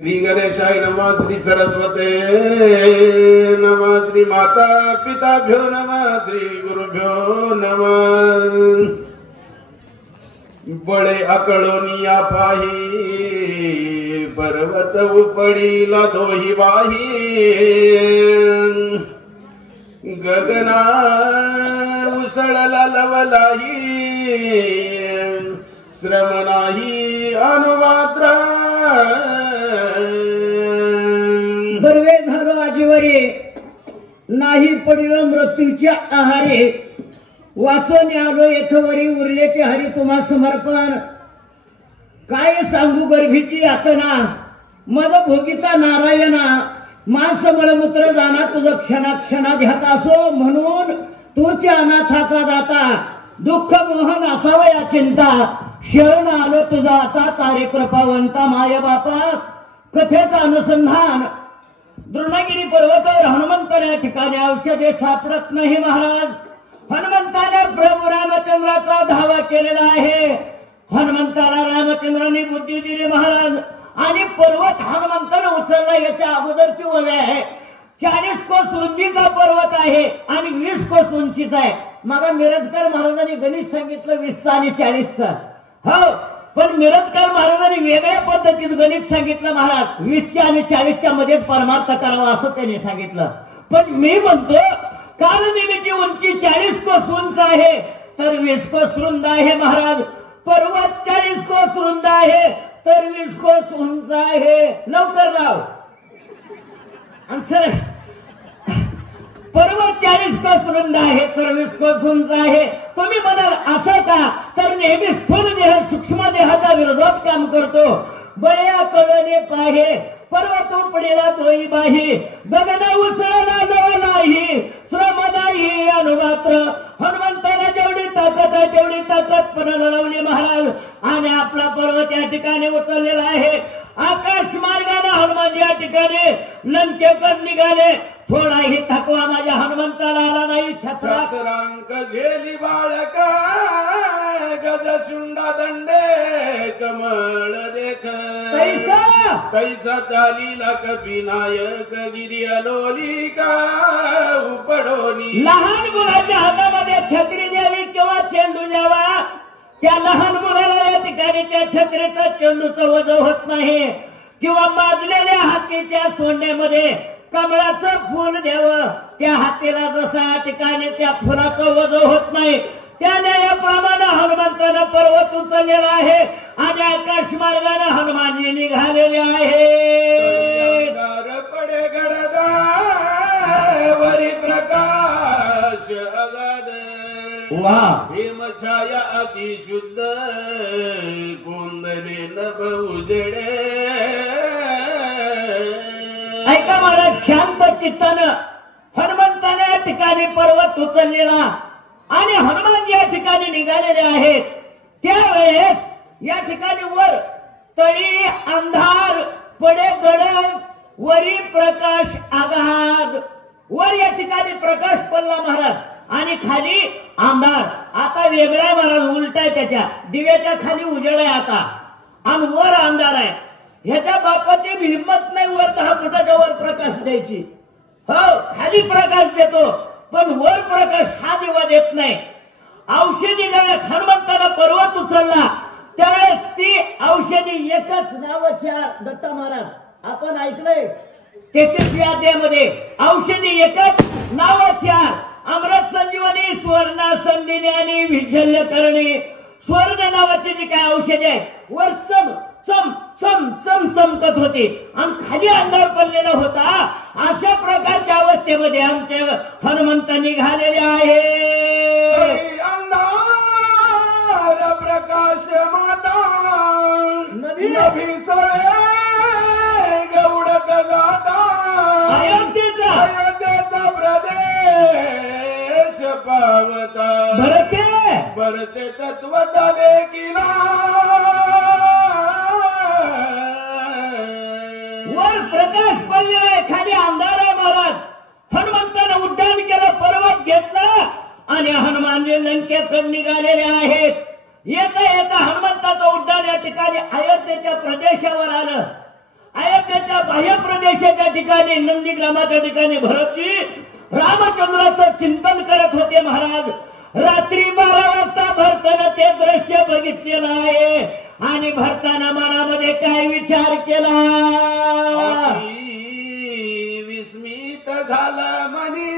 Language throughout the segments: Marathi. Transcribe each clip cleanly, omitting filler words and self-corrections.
श्री गणेशाय नमः, श्री सरस्वते नमः, श्री माता पिताभ्यो नमः, श्री गुरुभ्यो नमः। बळे अकळोनिया पाही पर्वत उपडीला दोही वाही, गगना उसळला लवलाही, श्रम नाही अनुमात्रा। बर्वे झालो आजीवरी, नाही पडिलो मृत्यूच्या आहारी, वाचून आलो येथवरी, उरले ते हरी तुम्हा समर्पण। काय सांगू गर्भीची यातना, मज भोगिता नारायणा, मांस मळमूत्र जाना तुझं क्षणा ध्यात असो, म्हणून तूच्या अनाथाचा दाता, दुःख मोहन असावं या चिंता, शरण आलो तुझा आता तारे कृपावंता। माय बापा कथेचं अनुसंधान, द्रोणगिरी पर्वतावर हनुमंताला या ठिकाणी औषधे सापडत नाही महाराज। हनुमंताने प्रभू रामचंद्राचा धावा केलेला आहे। हनुमंताला रामचंद्रांनी बुद्धी दिली महाराज, आणि पर्वत हनुमंताने उचलला याच्या अगोदरची ओवी आहे। 40 कोस रुंदीचा पर्वत आहे आणि 20 कोस उंचीचा आहे। मग मिरजकर महाराजांनी गणित सांगितलं 20चं आणि 40चं, हो, पण मिरजकर महाराजांनी वेगळ्या पद्धतीत गणित सांगितलं महाराज। 20च्या आणि 40च्या मध्ये परमार्थ करावा असं त्यांनी सांगितलं। पण मी म्हणतो कालनिमीची उंची 40 कोस उंच आहे, तर 20 कोस रुंद आहे महाराज। पर्वत 40 कोस रुंद आहे, तर 20 कोस उंच आहे। लवकर लाव आन्सर। पर्वत 40 कोस रुंद आहे, तर 20 कोस उंच आहे। तुम्ही म्हणाल असं का, तर नेहमी स्थूल देह सूक्ष्म देहाचा विरोधात काम करतो। बळ्या कळणे पाहे पर्वत उपडेला तोही बाही, गगन उसळला लवलाही, श्रम नाही अनुमात्र। हनुमंताला जेवढी ताकद आहे तेवढी ताकद पणाला लावली महाराज, आणि आपला पर्वत या ठिकाणी उचललेला आहे। आकाश मार्गाने हनुमान या ठिकाणी लंकेकर निघाले, थोडाही थकवा माझ्या हनुमंताला आला नाही। छत्रांक झेली बाळका, गज शुंडा दंडे कमळ देख, कैसा चालीला कपिनायक गिरी अलोली का उपडोली। लहान मुलाच्या हातामध्ये छत्री द्यावी किंवा चेंडू द्यावा, त्या लहान मुलाला या ठिकाणी त्या छत्रीचा चेंडूचं वजन होत नाही, किंवा माजलेल्या हातीच्या सोंड्यामध्ये कमळाचं फूल द्यावं, त्या हातीला जसं या ठिकाणी त्या फुलाचं वजन होत नाही, त्याने याप्रमाणे हनुमंतानं पर्वत उचललेला आहे, आणि आकाश मार्गाने हनुमानजी निघालेले आहे। पडे गडदा वरी प्रकाश अगाध, वा हिमछाया अतिशुद्ध कुंदले नभ उजेडे। ऐका महाराज, शांत चित्तानं हनुमंताने या ठिकाणी पर्वत उचललेला, आणि हनुमान या ठिकाणी निघालेले आहेत। त्यावेळेस या ठिकाणी वर तळी अंधार, पडे गडद, वरी प्रकाश आगाध। वर या ठिकाणी प्रकाश पडला महाराज, आणि खाली अंधार। आता वेगळा महाराज, उलटा आहे, त्याच्या दिव्याच्या खाली उजेड आहे आता, आणि वर अंधार आहे। ह्याच्या बापाची हिंमत नाही वर 10 फुटाच्या वर प्रकाश द्यायची, हो, खाली प्रकाश देतो, पण वर प्रकाश हा दिवा देत नाही। औषधी ज्यावेळेस हनुमंतानं पर्वत उचलला, त्यावेळेस ती औषधी एकच नावाच्या दत्त महाराज आपण ऐकलंय 33व्या अध्यायामध्ये, औषधी एकच नावाच्या, अमृत संजीवनी, सुवर्ण संधिनी आणि विजल्य करणे। स्वर्ण नावाची जी काय औषधी आहे, वर चम चम चम चम चमकत होती, आणि खाली अंधार पडलेला होता। अशा प्रकारच्या अवस्थेमध्ये आमचे हनुमंत निघालेले आहे। अंधार प्रकाश माता नभी सळे गौडत जाता, अयोध्येचा प्रदेश पावता, भरते तत्वता देखीला। वर प्रकाश पडलेला, खाली अंधार आहे महाराज। हनुमंतानं उड्डाण केलं, पर्वत घेतला, आणि हनुमानजी लंकेकडे निघालेले आहेत। येता येता हनुमंताचं उड्डाण या ठिकाणी अयोध्येच्या प्रदेशावर आलं। अयोध्ये अयोध्याच्या बाह्य प्रदेशाच्या ठिकाणी नंदीग्रामाच्या ठिकाणी भरतजी रामचंद्राचं चिंतन करत होते महाराज. रात्री 12 वाजता भरतानं ते दृश्य बघितलेलं आहे आणि भरतानं मनामध्ये काय विचार केला. विस्मित झाला मनी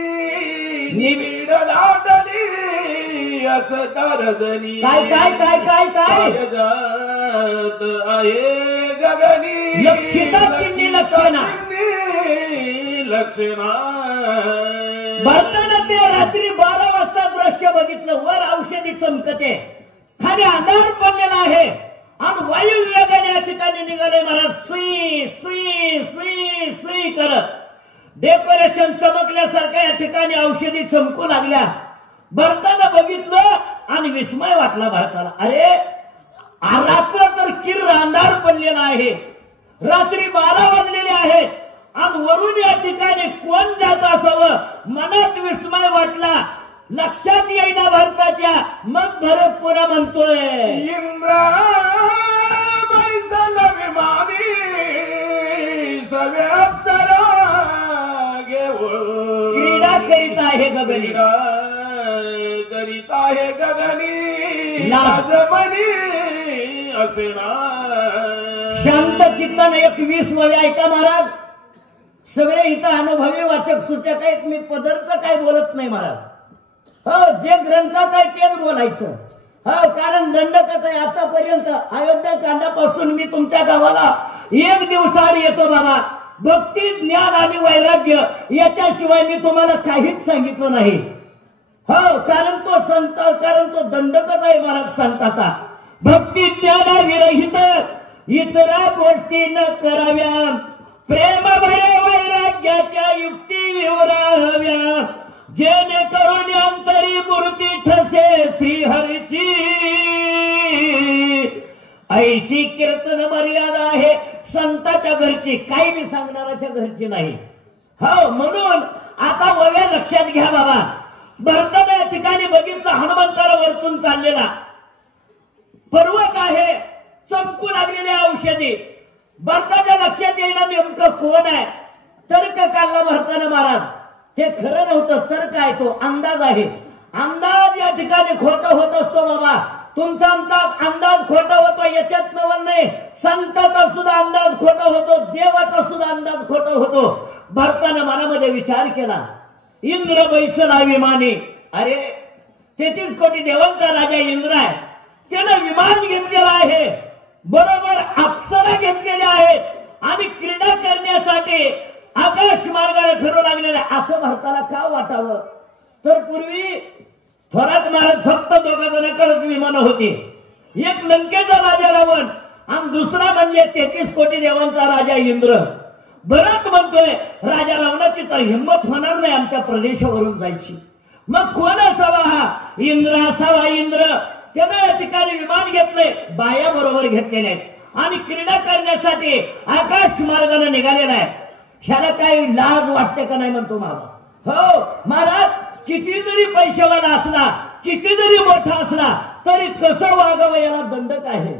निबिड दाटली असता रजनी. काय काय काय काय काय जात आहे गगनी लक्षिता चिन्ही लक्षणा लक्षणा. भरतानं ते रात्री 12 वाजता दृश्य बघितलं. वर औषधी चमकते, खाली अंधार पडलेला आहे आणि वायू वेगाने या ठिकाणी निघाले महाराज. सुई सुई सुई सुई करत डेकोरेशन चमकल्यासारख्या या ठिकाणी औषधी चमकू लागल्या. भरतानं बघितलं आणि विस्मय वाटला भरताला. अरे रात्र तर किर्र अंधार पडलेला आहे, रात्री 12 वाजलेले आहेत आणि वरून या ठिकाणी कोण जात असावं. मनात विस्मय वाटला, लक्षात येईना भरताच्या. मग भरत पुन्हा म्हणतोय इंद्र बैसल विमानी सगळे अप्सरा घेऊन क्रीडा करीत आहे गगनी. करीत आहे गगनी लाजमनी असे ना. शांत चित्तानं 21 वय ऐका महाराज. सगळे इथं अनुभवी वाचक सूचक आहेत. मी पदरचं काय बोलत नाही महाराज. हो, जे ग्रंथात आहे तेच बोलायचं. हो, कारण दंडकच आहे. आतापर्यंत अयोध्या कांडापासून मी तुमच्या गावाला एक दिवसाआड येतो बाबा. भक्ती ज्ञान आणि वैराग्य याच्याशिवाय मी तुम्हाला काहीच सांगितलं नाही. हो, कारण तो संत, कारण तो दंडकच आहे महाराज संताचा. भक्ती ज्ञानाविरहित इतरा गोष्टी न कराव्या, प्रेम भरे वैराग्याच्या युक्ती विवराव्या, जेणेकरून अंतरी मूर्ती ठसे श्रीहरीची. ऐशी कीर्तन मर्यादा आहे संताच्या घरची, काही बी सांगणाराच्या घरची नाही. हो, म्हणून आता वव्या लक्षात घ्या बाबा. भरतानं या ठिकाणी बघितलं हनुमंताला वरतून चाललेला पर्वत आहे, चमकू लागलेले औषधी. भरताच्या लक्षात येणं नेमकं कोण आहे. तर्क काढला भरतानं महाराज. ते खरं नव्हतं, तर्क आहे तो, अंदाज आहे. अंदाज या ठिकाणी खोटा होत असतो बाबा. तुमचा आमचा अंदाज खोटा होतो याच्यात नवल नाही. संताचा सुद्धा अंदाज खोटा होतो, देवाचा सुद्धा अंदाज खोटा होतो. भरतानं मनामध्ये विचार केला, इंद्र बैसला विमानी. अरे 33 कोटी देवांचा राजा इंद्र आहे, त्यानं विमान घेतलेलं आहे, बरोबर अप्सरा घेतलेल्या आहेत आणि क्रीडा करण्यासाठी आकाश मार्गाने फिरू लागलेले. असं भरताला का वाटावं. तर पूर्वी थोरात महाराज फक्त 2 जणांकडेच विमानं होती. एक लंकेचा राजा रावण आणि दुसरा म्हणजे 33 कोटी देवांचा राजा इंद्र. भरत म्हणतोय राजा रावणाची तर हिंमत होणार नाही आमच्या प्रदेशावरून जायची. मग कोण असावा हा. इंद्र असावा. इंद्र त्यानं या ठिकाणी विमान घेतलंय, बाया बरोबर घेतलेले आहेत आणि क्रीडा करण्यासाठी आकाश मार्गाने निघालेला आहे. ह्याला काही लाज वाटते का नाही म्हणतो महाराज. हो महाराज, किती जरी पैशावाला असला, किती जरी मोठा असला तरी कसं वागावं याला दंडक आहे,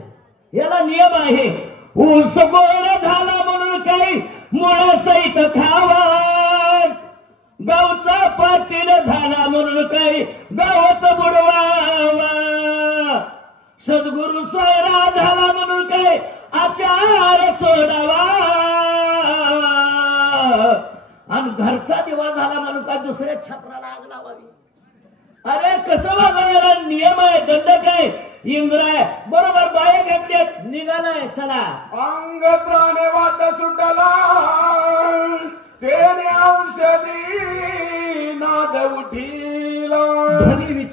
याला नियम आहे. ऊस गोळा झाला म्हणून काही मुळा सहित खावा, गावचा पाटील झाला म्हणून काही गावात बुडवावा, सद्गुरु सोयरा झाला म्हणून काही आचार सोडावा, आणि घरचा दिवा झाला म्हणून काय दुसऱ्या छपराला आग लावावी. अरे कसं वागायला नियम आहे, दंडक आहे. इंद्र आहे बरोबर, बाया घेतल्यात, निघालाय. चला अंग त्राणे वाट सुटला तेने औषधी नाद उठीला,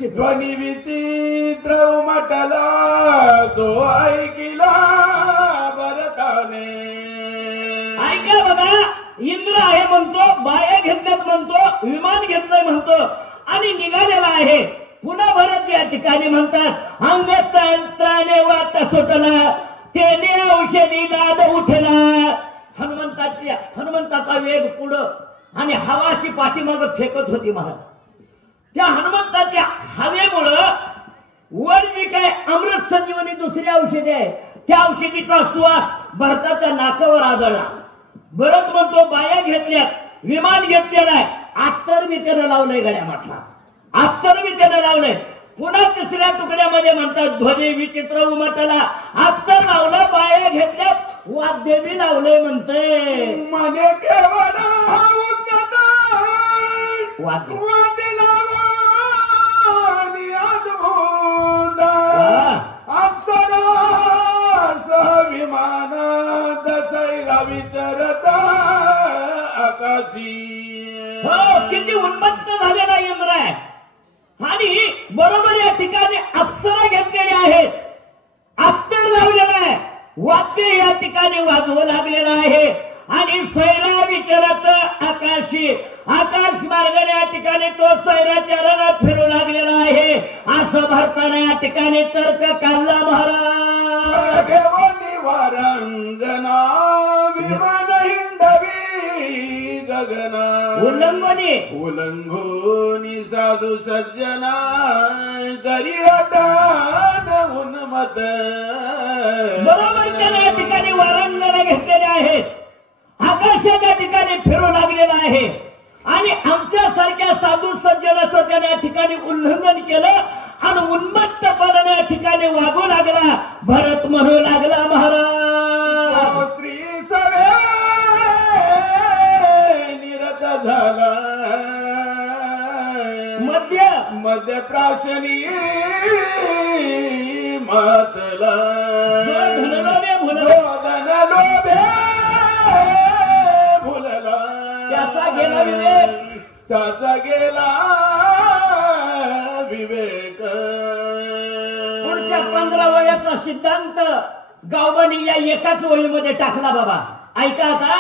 ध्वनी विचित्र उमटला तो ऐकिला भरताने. ऐका बघा, इंद्र आहे म्हणतो, बाया घेतल्यात म्हणतो, विमान घेतलंय म्हणतो आणि निघालेला आहे. पुन्हा भरत या ठिकाणी म्हणतात अंग त्राणे वाट सुटला तेने औषधी नाद उठला. हनुमंताचा वेग पुढं आणि हवाशी पाठीमाग फेकत होती महाराज. त्या हनुमंताच्या हवेमुळं वर जी काय अमृत संजीवनी दुसरी औषधी आहे त्या औषधीचा सुवास भरताच्या नाकावर आदळला. भरत म्हणतो बाया घेतल्यात, विमान घेतलेलं आहे, अत्तर बी त्यानं लावलंय गड्या म्हटला, अत्तर बी त्यानं लावलंय. पुन्हा तिसऱ्या तुकड्यामध्ये म्हणतात ध्वनी विचित्र उमटला, अत्तर लावलं, बाया घेतल्यात, वाद्य बी लावलंय म्हणतंय. म्हणे केवळ वाद्य वाद्य लावणी अद्भुत अप्सरास विमान दसैरा विचरता आकाशी. हो, किती उन्मत्त झालेला इंद्र आहे. आणि बरोबर या ठिकाणी अप्सरा घेतलेल्या आहेत, अत्तर लावलेला आहे, वाद्य या ठिकाणी वाजवू लागलेलं आहे. आणि सैरा विचारत आकाशी, आकाश मार्गाने या ठिकाणी तो सैराच्या रणात फिरू लागलेला आहे. असं भरताना या ठिकाणी तर्क काढला महाराज. निवारंजना विमान हिंडवी गगना उल्लंघनी उल्लंघोनी साधू सज्जना करी हटान उन्मत. बरोबर त्याला या ठिकाणी वारांगणा घेतलेले आहेत, आकाशाच्या ठिकाणी फिरू लागलेला आहे. आणि आमच्या सारख्या साधू सज्जनाचं त्याने या ठिकाणी उल्लंघन केलं आणि उन्मत्तपणाने या ठिकाणी वागू लागला. भरत म्हणू लागला महाराज, स्त्री सवे निरत झाला मध्य प्राशनी मातला धनलोभे भुलला त्याचा गेला विवेक, त्याचा गेला विवेक. पुढच्या 15 वयाचा सिद्धांत गावबानी या एकाच वळीमध्ये टाकला. बाबा ऐका आता,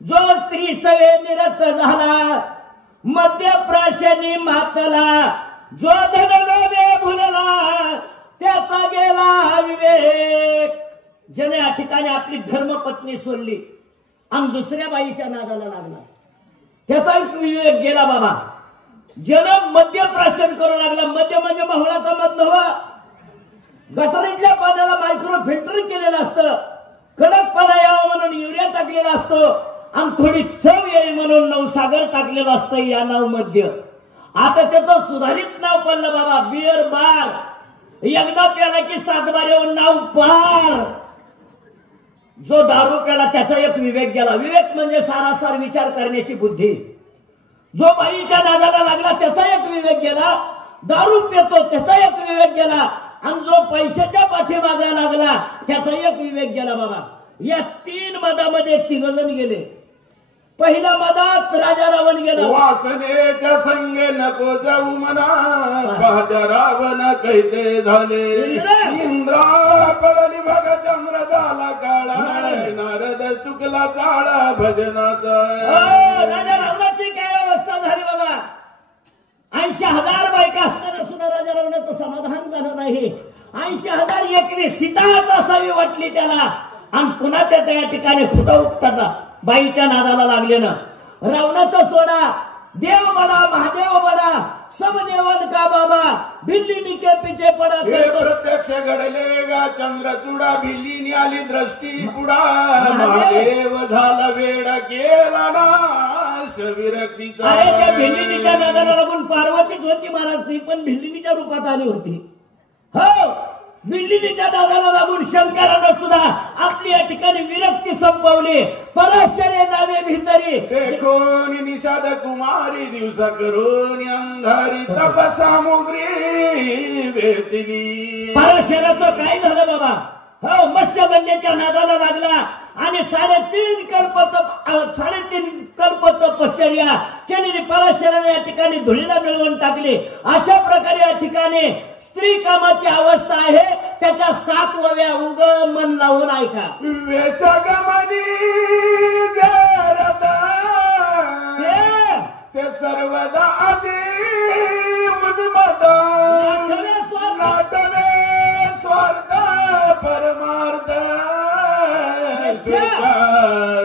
जो स्त्री सवे निरत झाला, मध्यप्राशनी मातला, जो धनलोभे भुलला, त्याचा गेला विवेक. ज्याने या ठिकाणी आपली धर्मपत्नी सोडली आणि दुसऱ्या बाईच्या नादाला लागला, त्याचा एक विवेक गेला. बाबा ज्यानं मद्यप्राशन करू लागला, मद्य म्हणजे महुळाचा मध नव्हा, गटारीतल्या पाण्याला मायक्रो फिल्टर केलेलं असतं, कडक पाणी यावं म्हणून युरिया टाकलेला असतो आणि थोडी चव येईल म्हणून नवसागर टाकलेलं असतं. या नाव मद्य. आता त्याचं सुधारित नाव पडलं बाबा, बिअर बार. एकदा प्याला की 7 बार येऊन नाव पार. जो दारू प्याला त्याचा एक विवेक गेला. विवेक म्हणजे सारासार विचार करण्याची बुद्धी. जो बाईच्या नादाला लागला त्याचा एक विवेक गेला, दारू पितो त्याचा एक विवेक गेला, आणि जो पैशाच्या पाठीमागे लागला त्याचा एक विवेक गेला. बाबा या 3 मदामध्ये 3 जण गेले. पहिल्या मदात राजा रावण गेला. वासनेच्या संगे नको जाऊ म्हणा, राजा रावण कैसे झाले. इंद्रा पडली बघ चंद्र झाला काळा, नारद चुकला चाळा भजनाचा. राजा रावणाची काय अवस्था झाली बाबा. 80,000 बायका असताना सुद्धा राजा रावणाचं समाधान झालं नाही. 80,001 सीताच असावी वाटली त्याला. आणि पुन्हा त्याच्या या ठिकाणी फुटा उपटला बाईच्या नादाला लागलेलं. रावणाचं सोडा, देव बडा महादेव बडा, सब देवन का बाबा, भिल्ली के पिछे पडा. प्रत्यक्ष घडले गा चंद्र चुडा, भिल्ली आली दृष्टी पुढा. महादेव झाला वेड केला नाश विरक्तीचा. अरे त्या भिल्लीच्या नादाला लागून पार्वतीच होती महाराज, ती पण भिल्लीच्या रूपात आली होती. हो, भिल्लीच्या नादाला लागून शंकरानं सुद्धा आपली या ठिकाणी विरक्ती संपवली. पराशरे नावे भितरी कोणी निषाद कुमारी, दिवसा करून अंधारी तपसामुग्री वेचली. पराशराचं काय झालं बाबा. हो, मत्स्यगंधेच्या नादाला लागला आणि 3.5 कल्प तपश्चर्या केलेली पराशराने या ठिकाणी धुळीला मिळवून टाकली. अशा प्रकारे या ठिकाणी स्त्री कामाची अवस्था आहे. त्याच्या 7 वव्या उग मन लावून ऐका. वेसगमनी ते सर्वदा आधी उन्मदा, नाटवे स्वार्थ परमार्थ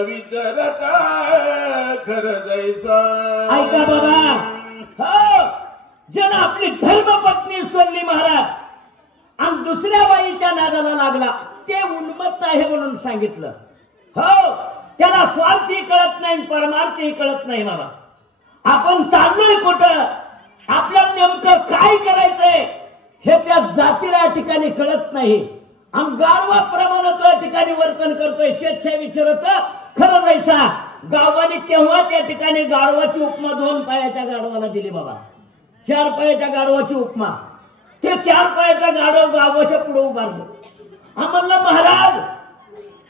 विचारत खर जैसा. ऐका बाबा, हो, ज्यानं आपली धर्मपत्नी सोडली महाराज आणि दुसऱ्या बाईच्या नादाला लागला, ते उन्मत्त आहे म्हणून सांगितलं. हो, त्याला स्वार्थी कळत नाही परमार्थी कळत नाही बाबा. आपण चाललोय कुठं, आपल्याला नेमकं काय करायचंय हे त्या जातीला या ठिकाणी कळत नाही. आणि गाढवाप्रमाणे तो या ठिकाणी वर्तन करतोय. स्वेच्छा विचारत खरं जायचा गावाने तेव्हाच या ठिकाणी गाढवाची उपमा 2 पायाच्या गाढवाला दिली बाबा. 4 पायाच्या गाढवाची उपमा. ते 4 पायाचा गाढव गावाच्या पुढे उभारलो. आम्हाला महाराज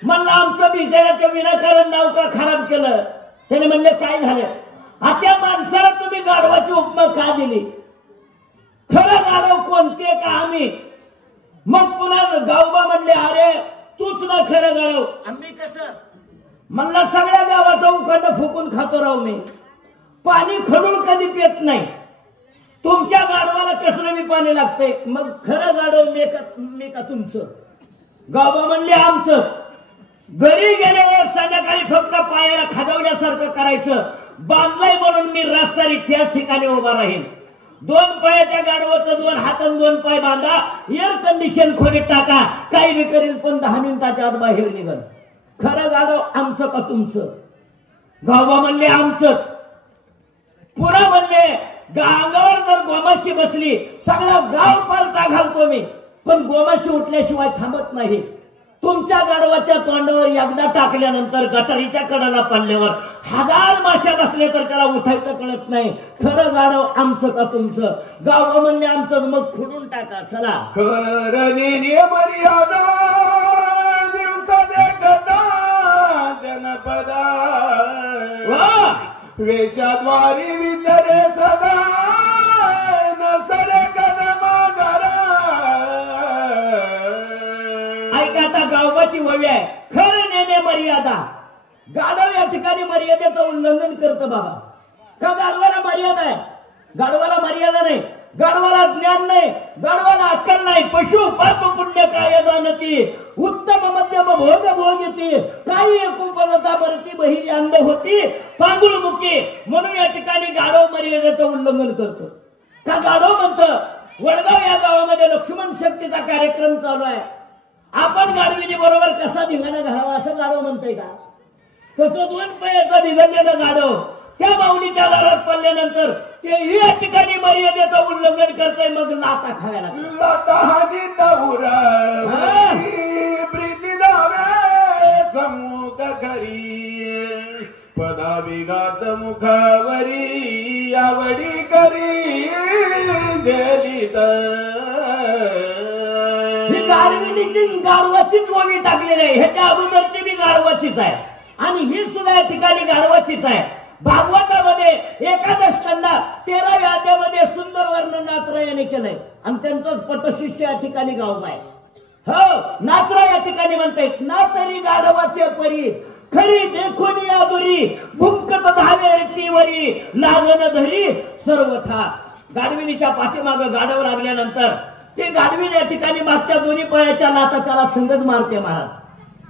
म्हणलं आमचं बिचाराचं विनाकारण नाव का खराब केलं. त्याने म्हणले काय झालं, त्या माणसाला तुम्ही गाढवाची उपमा का दिली, खरं गाढव कोणते का आम्ही. मग पुन्हा गावबा म्हणले अरे तूच ना खरं गाढव. आम्ही कसं म्हणलं सगळ्या गावाचा उखंड फुकून खातो राव मी, पाणी खडूळ कधी पित नाही, तुमच्या गाढवाला कसलं मी पाणी लागतंय. मग खरं गाढव मी का तुमचं. गावबा म्हणले आमचं. घरी गेल्यावर संध्याकाळी फक्त पायाला खाजवल्यासारखं करायचं. बांधलाय म्हणून मी रस्त्याने त्याच ठिकाणी उभा राहील. 2 पायाच्या गाढवाचं 2 हात आणि 2 पाय बांधा, एअर कंडिशन खोलीत टाका, काही बी करील पण 10 मिनिटाच्या आत बाहेर निघल. खरं गाढव आमचं का तुमचं. गावबा म्हणले आमचंच. पुन्हा म्हणले अंगावर जर गोमाशी बसली सगळा गाव पालता घालतो मी, पण गोमाशी उठल्याशिवाय थांबत नाही. तुमच्या गाढवाच्या तोंडावर एकदा टाकल्यानंतर गटारीच्या कडाला पडल्यावर 1000 माश्या बसले तर त्याला उठायचं कळत नाही. खरं गाढव आमचं का तुमचं. गाव म्हणले आमचं. मग खुडून टाका चला. खरने मर्यादा दिवसा देखता जनपदा वेशाद्वारी विचारे सदा नसरे कदमा घरा. ऐका आता गावाची वळी आहे. खरं नेणे मर्यादा. गाढव या ठिकाणी मर्यादेचं उल्लंघन करतं बाबा. का गाढवाला मर्यादा आहे. गाढवाला मर्यादा नाही, गाढवाला ज्ञान नाही, गाढवाला अक्कल नाही. पशु पाप पुण्य काय जाणती, उत्तम मध्यम भोग भोगती, काही एकुपलता भरती बहिरी अंध होती पांगुळ मुकी. म्हणून या ठिकाणी गाढव मर्यादेचं उल्लंघन करतं. का गाढव म्हणतं वडगाव या गावामध्ये लक्ष्मण शक्तीचा कार्यक्रम चालू आहे, आपण गाढविनी बरोबर कसा धिंगाणा घालावा असं गाढव म्हणतंय का. तसं 2 पायाचा बिघडलेलं गाढव त्या माऊलीच्या दारात पडल्यानंतर तेही या ठिकाणी मर्यादेचं उल्लंघन करतंय. मग लाता खाव्या प्रीती दावे समुख घरी पदाविघात मुखावरी आवडी करी जलित. ही गाढविणीची गाढवाचीच ओवी टाकलेली आहे. ह्याच्या अगोदरची बी गाढवाचीच आहे आणि ही सुद्धा या ठिकाणी गाढवाचीच आहे. भागवतामध्ये एकादश स्कंदात 13व्या अध्यायामध्ये सुंदर वर्णन नाथरायाने केलंय आणि त्यांचंच पटशिष्य या ठिकाणी गाव आहे. हो नाथरा या ठिकाणी म्हणतायत ना तरी गाढवाचे परी खरी देखोनी आदुरी भुंकत धावे रेतीवरी लागण धरी सर्वथा. गाढविणीच्या पाठीमागं गाढव लागल्यानंतर ते गाढवीन या ठिकाणी मागच्या 2 पायाच्या लाता त्याला संगच मारते महाराज.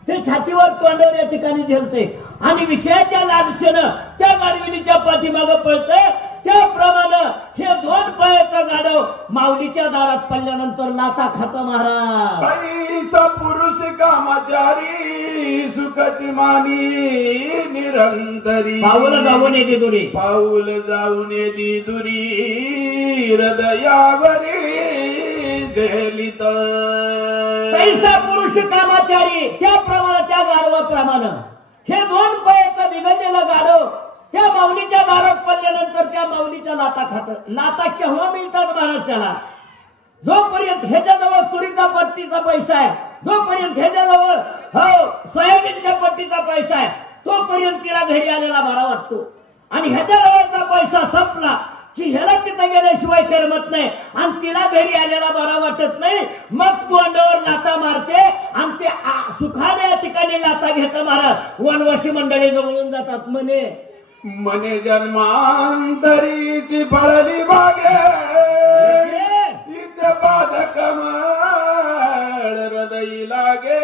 ते छातीवर तोंडावर या ठिकाणी झेलते आणि विषयाच्या लालसेनं त्या गाढविणीच्या पाठीमागं पळतंय. त्याप्रमाणे हे 2 पायाचं गाढव माऊलीच्या दारात पडल्यानंतर लाता खातं महाराज. ऐसा पुरुष कामाचारी सुखची मानी निरंतरी पाऊल जाऊन येते दुरी, पाऊल जाऊन येते दुरी हृदयावरी झेलित. ऐसा पुरुष कामाचारी त्याप्रमाणे त्या गाढवाप्रमाणे हे 2 पायाचं बिघडलेलं गाढव त्या माऊलीच्या दारात पडल्यानंतर त्या माऊलीच्या लाता खात. लाता केव्हा मिळतात महाराज त्याला, जोपर्यंत ह्याच्याजवळ तुरीचा पट्टीचा पैसा आहे, जोपर्यंत ह्याच्याजवळ सोयाबीनच्या पट्टीचा पैसा आहे तोपर्यंत तिला घरी आलेला बरा वाटतो. आणि ह्याच्याजवळचा पैसा संपला की ह्याला तिथं गेल्याशिवाय करमत नाही आणि तिला घरी आलेला बरा वाटत नाही. मग तोंडावर लाता मारते आणि ते सुखाने या ठिकाणी लाता घेतं महाराज. वनवासी मंडळी जवळून जातात. मने जन्मांतरीची पळली बागे इथे पादकमळ हृदयी लागे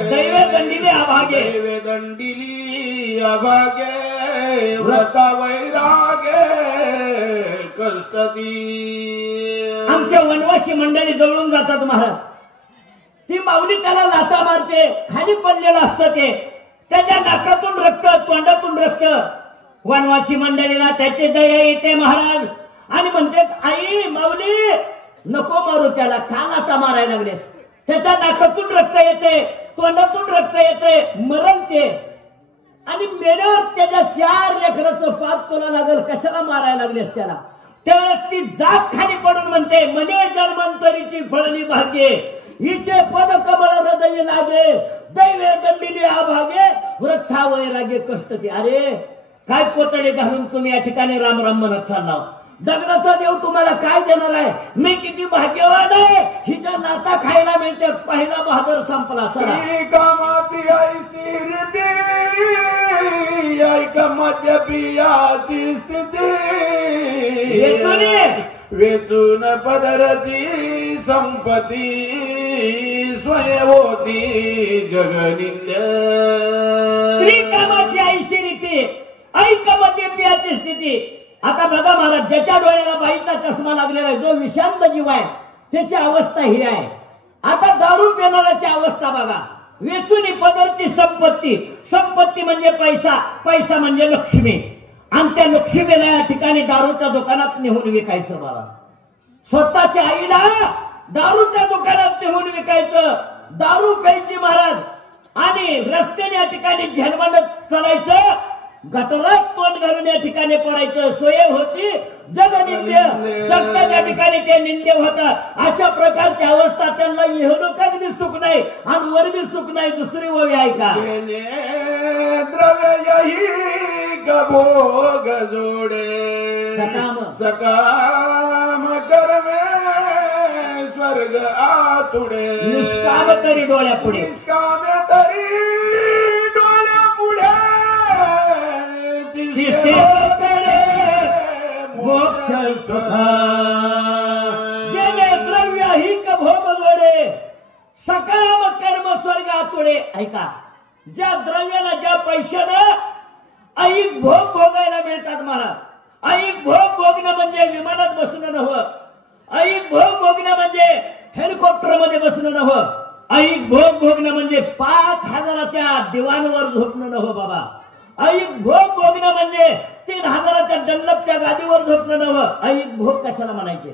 दैवे दंडिली अभागे, दैवे दंडिली अभागे व्रता वैरागे कष्ट दी. आमच्या वनवासी मंडळी जवळून जातात महाराज. ती माऊली त्याला लाता मारते, खाली पडलेलं असतं ते त्याच्या नाकातून रक्त, तोंडातून रक्त. वनवासी मंडळीला त्याची दया येते महाराज आणि म्हणतात आई माऊली नको मारू त्याला, का आता मारायला लागलेस. त्याच्या नाकातून रक्त येते, तोंडातून रक्त येते, मरण ते. आणि मेल्यावर त्याच्या 4 लेकराचं पाप तुला लागल, कशाला मारायला लागलेस त्याला. त्यावेळेस ती जात खाली पडून म्हणते मने जन्मांतरीची फळली भाग्ये, हिचे पद कमळ हृदय लागे, दैवे दंडिली आभागे, वृथा वैरागे कष्ट ते. अरे काय पोतडे घालून तुम्ही या ठिकाणी राम राम म्हणत चालला. दगडाचा देव तुम्हाला काय देणार आहे. मी किती भाग्यवान आहे, हिच्या लाता खायला मिळते. पहिला बहादर संपला. कामाची ऐसी रीती, ऐका मध्य पियाची स्थिती, वेचून पदरची संपत्ती, स्वयं होती जगनिंद. स्त्री कामाची ऐशी रीती, ऐका मध्य पियाची स्थिती. आता बघा महाराज, ज्याच्या डोळ्याला बाईचा चष्मा लागलेला आहे, जो विषांत जीव आहे, त्याची अवस्था ही आहे. आता दारू पिणाऱ्याची अवस्था बघा. वेचून पदरची संपत्ती, संपत्ती म्हणजे पैसा, पैसा म्हणजे लक्ष्मी. आणि त्या लक्ष्मीला या ठिकाणी दारूच्या दुकानात नेहून विकायचं. बाबा स्वतःच्या आईला दारूच्या दुकानात नेहून विकायचं, दारू प्यायची महाराज. आणि रस्त्याने या ठिकाणी झेलमांडत चालायचं, गटरात तोंड घालून या ठिकाणी पडायचं. सोय होती जगनिंद्य, जगता त्या ठिकाणी ते निंद्य होतात. अशा प्रकारची अवस्था त्यांना इहलोकात बी सुख नाही आणि वर बी सुख नाही. दुसरी ओवी आहे का, द्रव्य भोग जोडे, सकाम सकाम कर्मे स्वर्ग आतुडे, निष्काम तरी डोळ्या पुढे, निष्काम तरी डोळ्या पुढे, मोक्ष सुखा. जेणे द्रव्य ही भोग जोडे, सकाम कर्म स्वर्ग आतुडे. ऐका, ज्या द्रव्याला, ज्या पैशानं ऐक भोग भोगायला मिळतात महाराज. ऐक भोग भोगणं म्हणजे विमानात बसणं नव्हतं. ऐक भोग भोगणं म्हणजे हेलिकॉप्टर मध्ये बसणं नव्हतं. ऐक भोग भोगणं म्हणजे 5,000च्या दिवाणवर झोपणं नव्हतं बाबा. ऐक भोग भोगणं म्हणजे 3,000च्या डल्लपच्या गादीवर झोपणं नव्हतं. ऐक भोग कशाला म्हणायचे.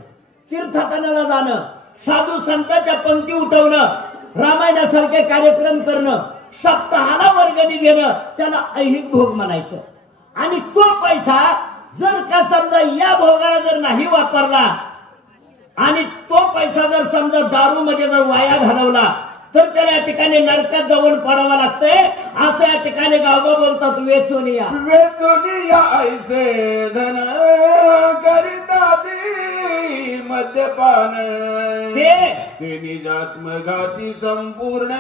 तीर्थाटनाला जाणं, साधू संतांच्या पंक्ती उठवणं, रामायणासारखे कार्यक्रम करणं, सप्ताहाला वर्गणी घेणं, त्याला ऐहिक भोग म्हणायचं. आणि तो पैसा जर का समजा या भोगाला जर नाही वापरला आणि तो पैसा जर समजा दारू मध्ये जर वाया घालवला तर त्याला या ठिकाणी नरकात जाऊन पडावं लागतंय. असं या ठिकाणी गावबा बोलतात. वेचोनिया, वेचोनिया ऐसे धन करिता मद्यपान, ते निजात्मघाती संपूर्ण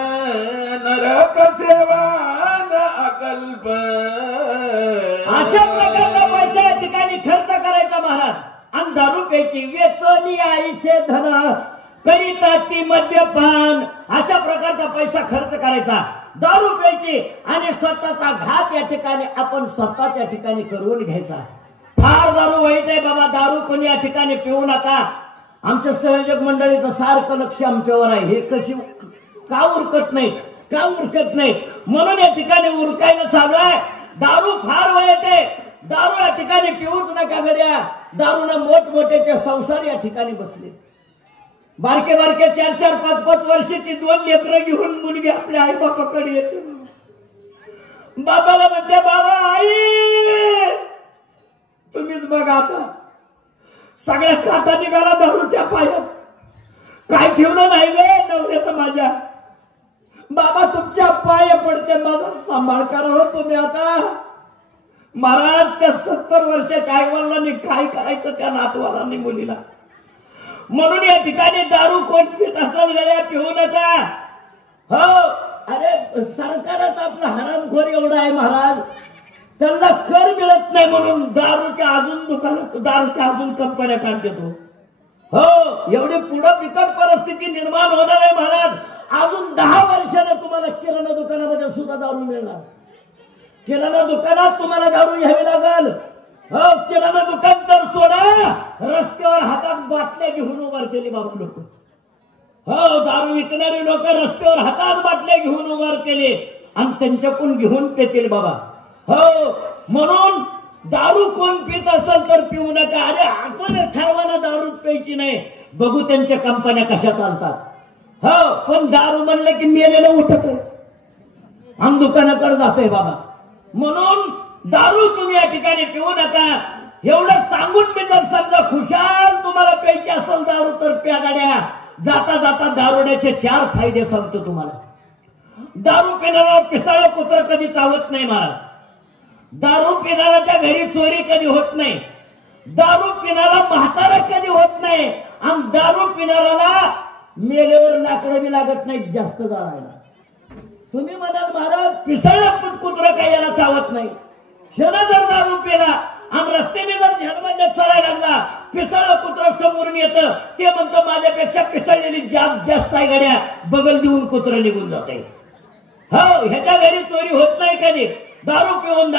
नरक सेवान अकल्प. अशा प्रकारचा पैसा या ठिकाणी खर्च करायचा महाराज. आणि दारू प्यायची. वेचोनिया ऐसे धन करिता ती मद्यपान. अशा प्रकारचा पैसा खर्च करायचा, दारू प्यायची आणि स्वतःचा घात या ठिकाणी आपण स्वतःच्या ठिकाणी करून घ्यायचा. फार दारू वाईट आहे बाबा. दारू कोणी या ठिकाणी पिऊ नका. आमच्या संयोजक मंडळीचं सारखं लक्ष आमच्यावर आहे. हे कशी का उरकत नाही, का उरकत नाही म्हणून या ठिकाणी उरकायला चालू आहे. दारू फार वाईट आहे. दारू या ठिकाणी पिऊच नका गड्या. दारूनं मोठमोठ्याचे संसार या ठिकाणी बसले. बारके बारके 4-4, 5-5 वर्षाची 2 लेकरं घेऊन मुलगी आपल्या आई बापाकडे येते. बाबाला म्हणते बाबा आई तुम्हीच बघा आता. सगळ्या काटा निघाला दारूच्या पायात. काय ठेवलं नाही रे नवऱ्याचं माझ्या. बाबा तुमच्या पाय पडते, माझा सांभाळ करा हो तुम्ही आता. महाराज त्या 70 वर्षाच्या आईवडिलांनी काय करायचं त्या नातवालांनी मुलीला. म्हणून या ठिकाणी दारू कोण पित असेल गड्या पिऊ नका. हो अरे सरकारच आपलं हरामखोर एवढं आहे महाराज. त्यांना कर मिळत नाही म्हणून दारूच्या अजून दुकानात, दारूच्या अजून कंपन्या काढते तो. हो एवढी पुढं बिकट परिस्थिती निर्माण होणार आहे महाराज. अजून 10 वर्षानं तुम्हाला किराणा दुकानामध्ये सुद्धा दारू मिळणार. किराणा दुकानात तुम्हाला दारू घ्यावी लागल. हो किराणा दुकान तर सोडा, रस्त्यावर हातात बाटल्या घेऊन उभा केली बाबा लोक. हो दारू विकणारी लोक रस्त्यावर हातात बाटल्या घेऊन उभा केले. आणि त्यांच्याकडून घेऊन पेतील बाबा. हो, म्हणून दारू कोण पित असेल तर पिऊ नका. अरे आपण ठरवाना दारूच प्यायची नाही. बघू त्यांच्या कंपन्या कशा चालतात. हो, पण दारू म्हणलं की मेलेलं उठत आणि दुकानाकडे जातोय बाबा. म्हणून दारू तुम्ही या ठिकाणी पिऊ नका. एवढं सांगून मी जर समजा खुशाल तुम्हाला प्यायची असेल दारू तर प्या गाड्या. जाता जाता दारुड्याचे 4 फायदे सांगतो तुम्हाला. दारू पिणारा पिसाळ कुत्र कधी चावत नाही महाराज. दारू पिणाऱ्याच्या घरी चोरी कधी होत नाही. दारू पिणारा म्हातारा कधी होत नाही. आणि दारू पिणाऱ्याला मेल्यावर लाकडं बी लागत नाही जास्त जाळायला. तुम्ही म्हणाल महाराज पिसाळ कुत्र काही याला चावत नाही. क्षण जर दारू पिला आणि रस्त्याने जर झेलमंड्यात चढायला लागला, पिसाळ कुत्र समोरून येतं. ते म्हणतं माझ्यापेक्षा पिसाळलेली जास्त आहे गाड्या. बगल देऊन कुत्र निघून जात आहे. हो, ह्याच्या घरी चोरी होत नाही कधी. दारू पिऊन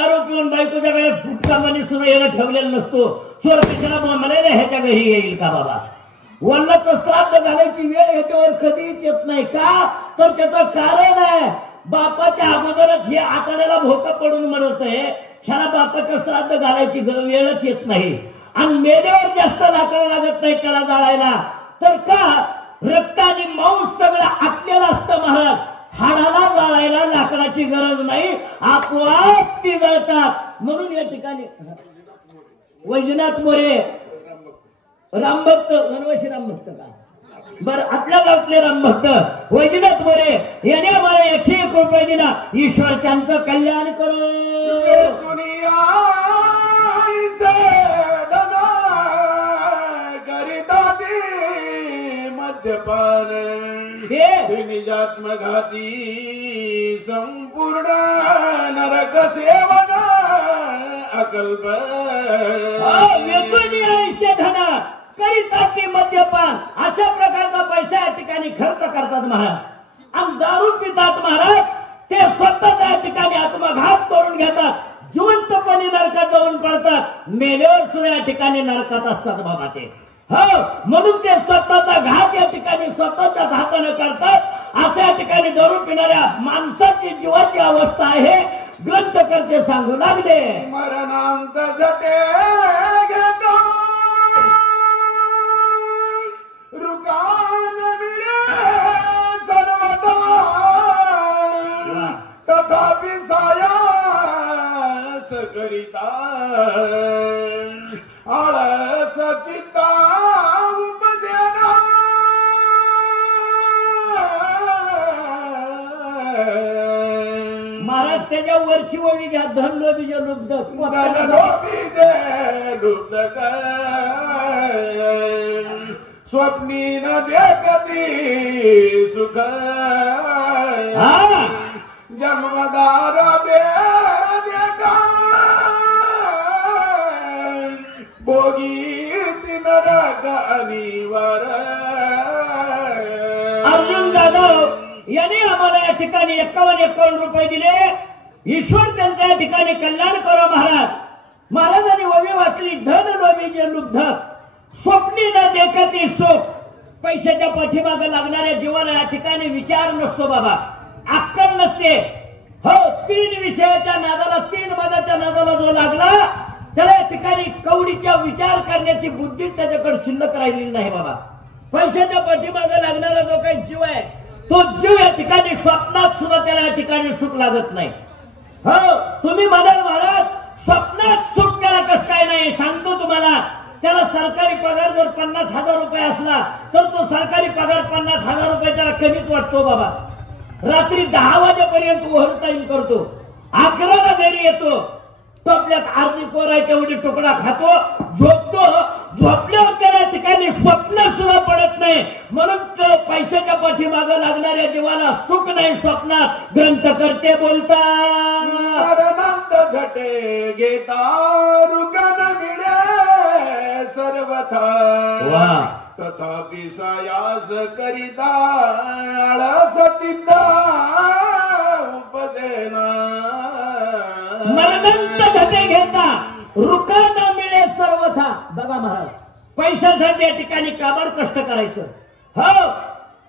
बायकोच्या गळ्यात फुटकामाने सुद्धा याला ठेवलेला नसतो. चोर पिसाला म्हणायला ह्याच्या घरी येईल का बाबा. वडिलाचं श्राद्ध घालायची वेळ ह्याच्यावर कधीच येत नाही. का तर त्याचं कारण आहे बापाच्या अगोदरच हे आतड्याला भोकं पडून म्हणत आहे ह्याला बापाचं श्राद्ध घालायची वेळच येत नाही. आणि मेल्यावर जास्त लाकडं लागत नाही त्याला जाळायला. तर का रक्त आणि मांस सगळं आटलेलं असतं महाराज. हाडाला जाळायला लाकडाची गरज नाही, आपोआप ती जळतात. म्हणून या ठिकाणी वैजनाथ मोरे रामभक्त, वनवासी रामभक्त का बर आपल्या गावातले रामभक्त वैजनाथ मोरे याने आम्हाला 101 रुपये दिला. ईश्वर त्यांचं कल्याण करो. मद्यपान निजात्मघाती संपूर्ण नरक सेवन अकल्प आयुष्य धन करीतात ते मद्यपान. अशा प्रकारचा पैसा या ठिकाणी खर्च करतात महाराज. आणि दारू पितात महाराज. ते स्वतःच्या ठिकाणी आत्मघात करून घेतात. जिवंतपणे नरकात जाऊन पडतात. मेल्यावर सुद्धा या ठिकाणी नरकात असतात बाबा ते. हो, म्हणून ते स्वतःचा घात या ठिकाणी स्वतःच्याच हाताने करतात. अशा ठिकाणी दारू पिणाऱ्या माणसाची जीवाची अवस्था आहे. ग्रंथकर्ते सांगू लागले मरणांत झटे घेतो रुकान मिळे सर्वदा तथापि सायास करिता आळस चित्ता उपजेना महाराज. त्याच्या वरची वळी घ्या. धन लोभीजे लुब्ध स्वप्नी न देखती सुख जन्मदार देखा भोगी नरक अनिवार. अर्जुन जाधव यांनी आम्हाला या ठिकाणी 51 रुपये दिले. ईश्वर त्यांच्या या ठिकाणी कल्याण करो महाराज. महाराजांनी ववी वाचली धन लोभीजे लुब्ध स्वप्नी न देखती सुख. पैशाच्या पाठीमागे लागणाऱ्या जीवाला या ठिकाणी विचार नसतो बाबा, अक्कल नसते. हो, 3 विषयाच्या नादाला 3 मदाच्या नादाला जो लागला त्याला या ठिकाणी कवडीच्या विचार करण्याची बुद्धी त्याच्याकडे शिल्लक राहिलेली नाही बाबा. पैशाच्या पाठीमागे लागणारा जो काही जीव आहे तो जीव या ठिकाणी स्वप्नात सुद्धा त्याला या ठिकाणी सुख लागत नाही. हो, तुम्ही म्हणाल महाराज स्वप्नात सुख त्याला कसं काय नाही. सांगतो तुम्हाला. त्याला सरकारी पगार जर 50,000 रुपये असला तर तो सरकारी पगार 50,000 रुपये त्याला कमीच वाटतो बाबा. रात्री 10 वाजेपर्यंत ओव्हर टाइम करतो. 11ला घरी येतो. टोपल्यात अर्धी कोर आहे तेवढी तुकडा खातो, झोपतो. झोपल्यावर त्याला ठिकाणी स्वप्न सुद्धा पडत नाही. म्हणून पैशाच्या पाठीमागे लागणाऱ्या जीवाला सुख नाही स्वप्नात. ग्रंथकर्ते बोलतात झटे घेता रुगन मिळे सर्वथा तथापि सायास करिता आळस चित्ता उपजेना. मरणंत झटे घेता रुका न मिळे सर्वथा. बघा महाराज, पैशासाठी या ठिकाणी काबाड कष्ट करायचं. हो,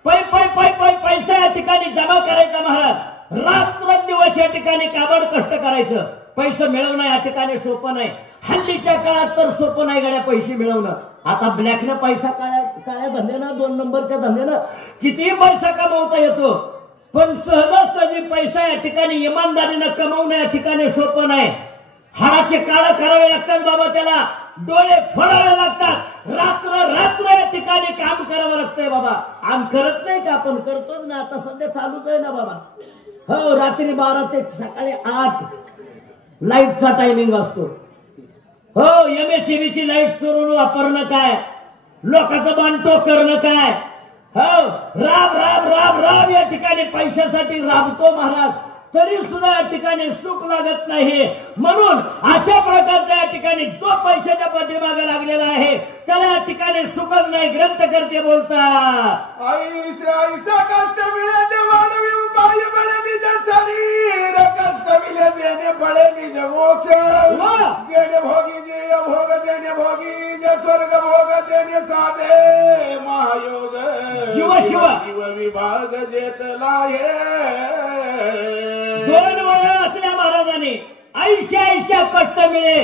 पैसा या ठिकाणी जमा करायचा महाराज. रात्रंदिवस या ठिकाणी काबड कष्ट करायचं. पैसे मिळवणं या ठिकाणी सोपं नाही. हल्लीच्या काळात तर सोपं नाही गड्या पैसे मिळवणं. आता ब्लॅकनं पैसा काळ्या धंद्यानं 2 नंबरच्या धंद्यानं कितीही पैसा कमवता येतो, पण सहजासहजी पैसा या ठिकाणी इमानदारीनं कमवणं या ठिकाणी सोपं नाही. हाडाचे काळ करावे लागतात बाबा, त्याला डोळे फोडावे लागतात, रात्र या ठिकाणी काम करावं लागतंय बाबा. आम करत नाही का? आपण करतोच ना, आता सध्या चालूच आहे ना बाबा. हो, रात्री 12 ते सकाळी 8 लाईटचा टायमिंग असतो. हो, MSCBची लाईट चोरून वापरणं काय, लोकांचं बांधतो करणं काय. हो, राब राब राब राब या ठिकाणी पैशासाठी राबतो महाराज, तरी सुद्धा या ठिकाणी सुख लागत नाही. म्हणून अशा प्रकारच्या या ठिकाणी जो पैशाच्या पाठीमागे लागलेला आहे त्याला या ठिकाणी सुखच नाही. ग्रंथकर्ते बोलतात, ऐसा कष्ट मिळे ते वाढवी उपाय बळे निज शरीर, कष्ट मिळे जेणे बळे निज मोक्ष, जेणे भोगी जे अभोग, जेणे भोगी जे स्वर्ग भोग, जेणे साधे महायोग, शिव शिव शिव विभाग जेतला हे. 2 वेळा असल्या महाराजांनी ऐशा कष्ट मिळे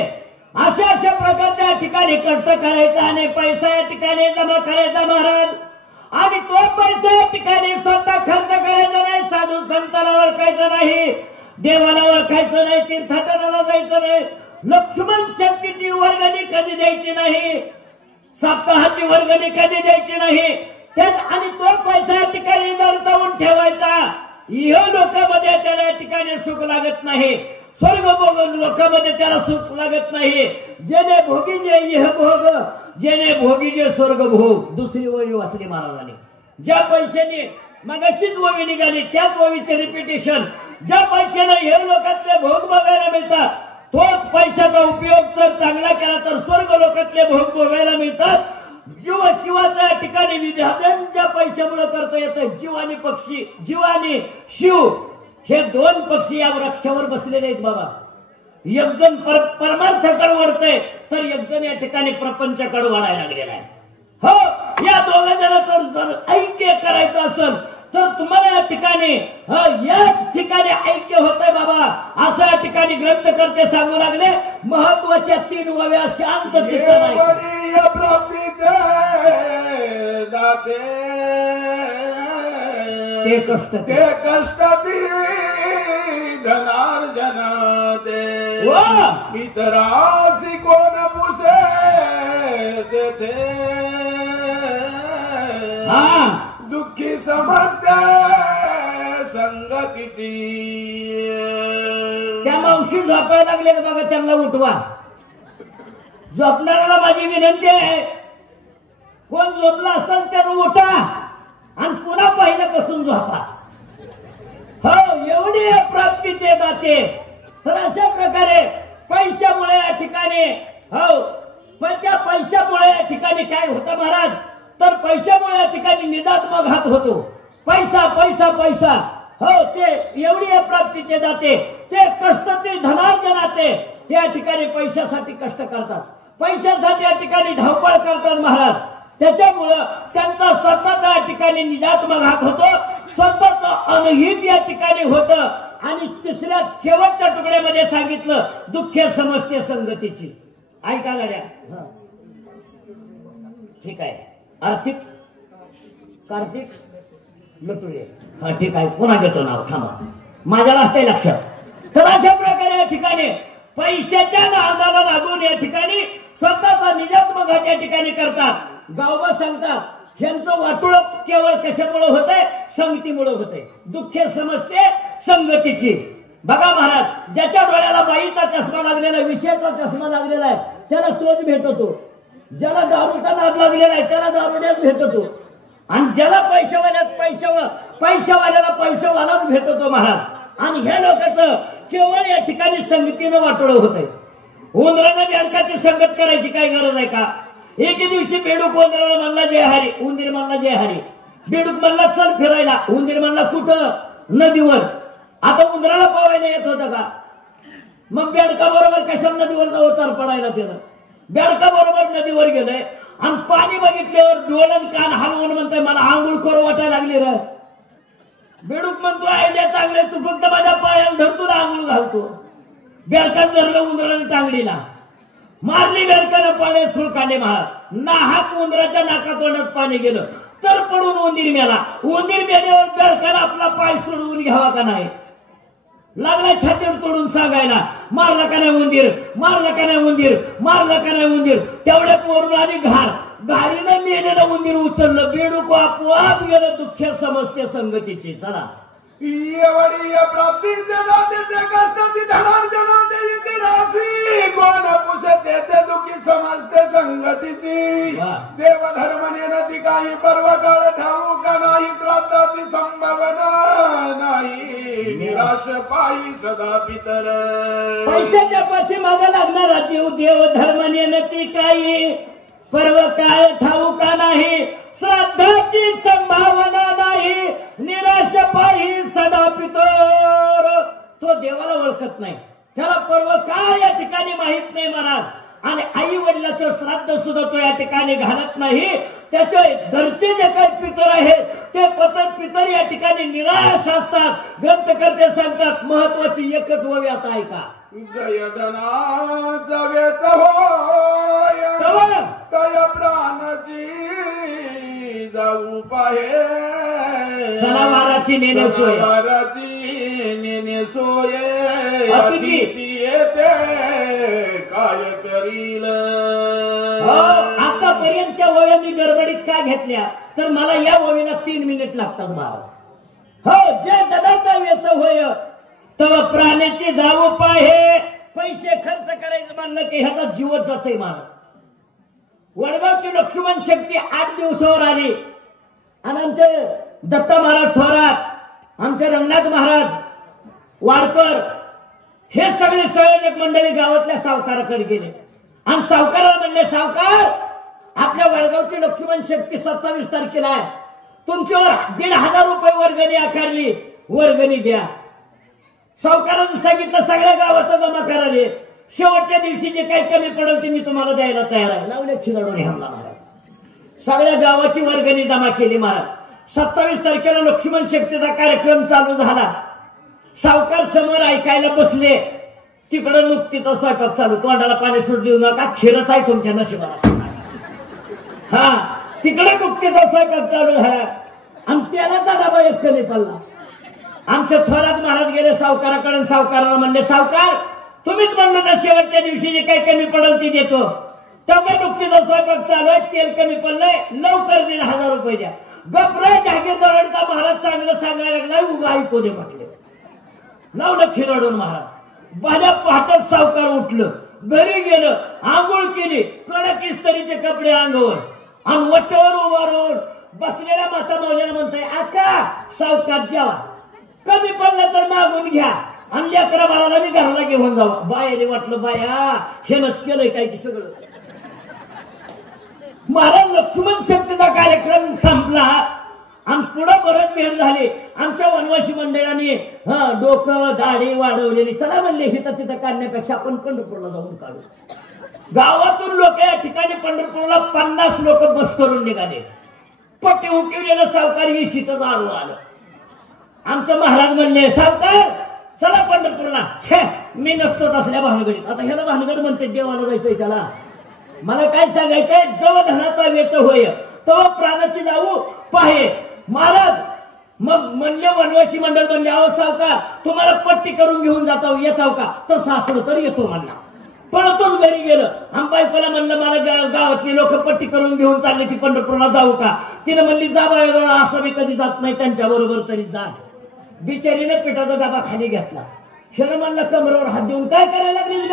अशा प्रकारच्या ठिकाणी कष्ट करायचा आणि पैसा या ठिकाणी जमा करायचा महाराज. आणि तो पैसा या ठिकाणी स्वतः खर्च करायचा नाही, साधू संतांना ओळखायचं नाही, देवाला ओळखायचं नाही, तीर्थाटनाला जायचं नाही, लक्ष्मण शक्तीची वर्गणी कधी द्यायची नाही, सप्ताहाची वर्गणी कधी द्यायची नाही. त्यात आणि तो पैसा या ठिकाणी दडवून ठेवायचा. इह लोकांमध्ये त्याला या ठिकाणी सुख लागत नाही, स्वर्ग भोग लोकांमध्ये त्याला सुख लागत नाही. जेणे भोगी जे इह भोग, जेणे भोगी जे स्वर्ग भोग. दुसरी ओवी वाचली महाराजांनी. ज्या पैशाने मगाशीच ओवी निघाली त्याच ओवीचे रिपिटेशन. ज्या पैशाने हे लोकातले भोग बघायला मिळतात, तोच पैशाचा उपयोग जर चांगला केला तर स्वर्ग लोकातले भोग बघायला मिळतात. जीव शिवाच्या ठिकाणी विभाजन ज्या पैशामुळे करता येतं. जीव आणि पक्षी, जीव आणि शिव हे 2 पक्षी या वृक्षावर बसलेले आहेत बाबा. एक जण परमार्थाकडे वळतंय तर एक जण या ठिकाणी प्रपंचाकडे वळायला लागलेला आहे. हो, या 2 जणांचं जर ऐक्य करायचं असेल तर तुम्हाला या ठिकाणी याच ठिकाणी ऐक्य होतंय बाबा, असं या ठिकाणी ग्रंथकर्ते सांगू लागले. महत्वाच्या 3 ओव्या शांत चित्ताने प्राप्तीचे दाते ते कष्ट धनार्जन ते इतरासी कोण पुसे तेथे दुःखी समजते संगतीची. त्या मावशी झोपायला लागले बघा, त्यांना उठवा. झोपणाऱ्याला माझी विनंती आहे, कोण झोपला असेल त्यानं उठा आणि पुन्हा पहिल्यापासून झोपा. हो, एवढी प्राप्तीचे दाते. तर अशा प्रकारे पैशामुळे या ठिकाणी हो, पण त्या पैशामुळे या ठिकाणी काय होतं महाराज, तर पैशामुळे या ठिकाणी निदात्मक घात होतो. पैसा पैसा पैसा. हो, ते एवढी प्राप्तीचे दाते, ते कष्ट ते धनार्जनाते, त्या ठिकाणी पैशासाठी कष्ट करतात, पैशासाठी या ठिकाणी धावपळ करतात महाराज. त्याच्यामुळं त्यांचा स्वतःचा या ठिकाणी निजात्मक घात होतो, स्वतःच अनहित या ठिकाणी होतं. आणि तिसऱ्या शेवटच्या तुकड्यामध्ये सांगितलं दुःखे समजते संगतीची. ऐका गड्या, ठीक आहे. आर्थिक कार्तिक लटुरे, हा ठीक आहे, पुन्हा घेतो नाव, थांबा, माझ्या राहते लक्षात. तर अशा प्रकारे या ठिकाणी पैशाच्या नादाला लागून या ठिकाणी स्वतःचा निजात्मक घात या ठिकाणी करतात. गावबा सांगतात ह्यांचं वाटोळ केवळ कशामुळे होतंय, संगतीमुळे होतंय. दुःखे समजते संगतीची. बघा महाराज, ज्याच्या डोळ्याला बाईचा चष्मा लागलेला आहे, विषयाचा चष्मा लागलेला आहे, त्याला तोच भेटतो. ज्याला दारूचा नाद लागलेला आहे त्याला दारुड्याच भेटतो. आणि ज्याला पैशावाल्याला पैशावालाच भेटतो महाराज. आणि ह्या लोकांचं केवळ या ठिकाणी संगतीनं वाटोळं होतंय. उंदरानं बेडकाची संगत करायची काय गरज आहे का? एके दिवशी बेडूक उंदराला म्हणला जय हरी, उंदीर म्हणला जय हरी. बेडूक म्हणला चल फिरायला, उंदीर म्हणला कुठं? नदीवर. आता उंदराला पोवायला येत होतं का? मग बेडका बरोबर कशाला नदीवर जाऊ तर पडायला त्यानं. बेडका बरोबर नदीवर गेलंय आणि पाणी बघितल्यावर डोळण कान हलवून म्हणतोय मला आंघोळ करू वाटायला लागली रे. बेडूक म्हणतो आयडिया चांगले, तू फक्त माझ्या पायाला धरतो ना आंघोळ घालतो. बेडकात धरलं उंदराने टांगडीला, मारली बेडकानं पाण्यात सुळकांडे महाराज. नाहाक उंदराच्या नाका तोंडात पाणी गेलं तर पडून उंदीर मेला. उंदीर मेल्यावर बेडकानं आपला पाय सोडवून घ्यावा का नाही? लागला छातीवर तोडून सांगायला, मारला का नाही उंदीर, मारला का नाही उंदीर, मारला का नाही उंदीर. तेवढ्या पोरून आली घारीनं मेलेलं उंदीर उचललं. बेडूक आपोआप गेलं दुःख्या समजते संगतीची. चला एवढी प्राप्तीचे जातीचे कष्टाची धनार्जनाचे इतिहासी कोण पुसते ते दुःखी समजते संगतीची. देव धर्म नेणती काही पर्व काळ ठाऊ का नाही, प्राप्ताची संभावना नाही, निराश पायी सदा पितर. पैशाच्या पाठीमागे लागणारा जीव देव धर्म नेणती काही पर्व काळ ठाऊ का नाही, श्राद्धाची संभावना नाही, निराश पायी सदा पितर. तो देवाला ओळखत नाही, त्याला पर्व काय या ठिकाणी माहित नाही महाराज. आणि आई वडिलाचं श्राद्ध सुद्धा तो या ठिकाणी घालत नाही. त्याचे घरचे जे काही पितर आहेत ते पितर या ठिकाणी निराश असतात. ग्रंथकर्ते सांगतात महत्वाची एकच ओवी आता ऐका. जयधनाचा वेच होय तय प्राणाची जाऊ पाहे, सणावाराची नेणे सोय, सणावाराची नेणे सोय, अतिथी येते काय करील. आतापर्यंतच्या ओव्या मी गडबडीत का घेतल्या तर मला या ओवीला 3 मिनिट लागतात महाराज. हो, जे ददाचा वेच होय तेव्हा प्राण्याची जाऊ पाहे. पैसे खर्च करायचं म्हणलं की ह्याचा जीवच जातोय महाराज. वडगावची लक्ष्मण शक्ती 8 दिवसावर आली आणि आमचे दत्ता महाराज थोरात, आमचे रंगनाथ महाराज वाडकर हे सगळे संयोजक मंडळी गावातल्या सावकाराकडे गेले आणि सावकाराला म्हणले, सावकार आपल्या वडगावची लक्ष्मण शक्ती 27 तारखेला आहे, तुमच्यावर 1,500 रुपये वर्गणी आकारली, वर्गणी द्या. सावकारानं सांगितलं सगळ्या गावाचा जमा कराले, शेवटच्या दिवशी जे काही कमी पडेल ते मी तुम्हाला द्यायला तयार आहे. लावले खिलाडून हमला महाराज. सगळ्या गावाची वर्गणी जमा केली महाराज. 27 तारखेला लक्ष्मण शक्तीचा कार्यक्रम चालू झाला. सावकार समोर ऐकायला बसले. तिकडं नुकतीचा स्वयंपाक चालू, तोंडाला पाणी सुट देऊ नका, खीरच आहे तुमच्या नशिबाला. हा, तिकडे नुकतीचा स्वयंपाक चालू झाला आणि त्याला डबा एक कमी पडला. आमचे थोरात महाराज गेले सावकाराकडे, सावकाराला म्हणले, सावकार तुम्हीच म्हणलं ना शेवटच्या दिवशी जे काही कमी पडेल ती देतो. तेव्हा नुकतीचा स्वयंपाक चालू आहे, तेल कमी पडलंय, लवकर 1,500 रुपये द्या. गपरा जागीरदारांचा महाराज चांगलं सांगायला लागला, उगा ऐकू दे म्हटले. लावलं खिरडून महाराज. बाल्या पहाटच सावकार उठलं, घरी गेलं, आंघोळ केली, कडक इस्त्रीचे कपडे अंगावर आणि वट्यावर उभा राहून बसलेल्या माता मावल्याला म्हणताय, आका सावकार जेवा, कमी पडलं तर मागून घ्या आणि लेकरा बाळाला मी घराला घेऊन जावा. बायाने वाटलं बाया हेनच केलंय काय की सगळं. महाराज लक्ष्मण शक्तीचा कार्यक्रम संपला आणि पुढे परत भेट झाली. आमच्या वनवासी मंडळाने डोकं दाढी वाढवलेली. चला म्हणले हिथं तिथं काढण्यापेक्षा आपण पंढरपूरला जाऊन काढू. गावातून लोक या ठिकाणी पंढरपूरला 50 लोक बस करून निघाले. पट्टी उकिवलेलं सावकार ही शीतच आलो आलं. आमचं महाराज म्हणले, सावकार चला पंढरपूरला. छे, मी नसतो असल्या भानगडीत. आता ह्याला भानगड म्हणते, देवाला जायचंय त्याला. मला काय सांगायचंय, जव धनाचा वेच होय तेव्हा प्राणाची जाऊ पाहे. महाराज मग म्हणले वनवासी मंडळ म्हणले, अहो सावकार तुम्हाला पट्टी करून घेऊन जाता येताव का? तर सासरू तर येतो म्हणला. पळतोच घरी गेलं. बायकोला म्हणलं, मला गावातली लोक पट्टी करून घेऊन चालले की पंढरपूरला जाऊ का? तिने म्हणली, जा बाया, असं मी कधी जात नाही त्यांच्या बरोबर, तरी जा. बिचारीने पिठाचा डबा खाली घेतला. शेण म्हणलं, कमरेवर हात देऊन काय करायला लागली?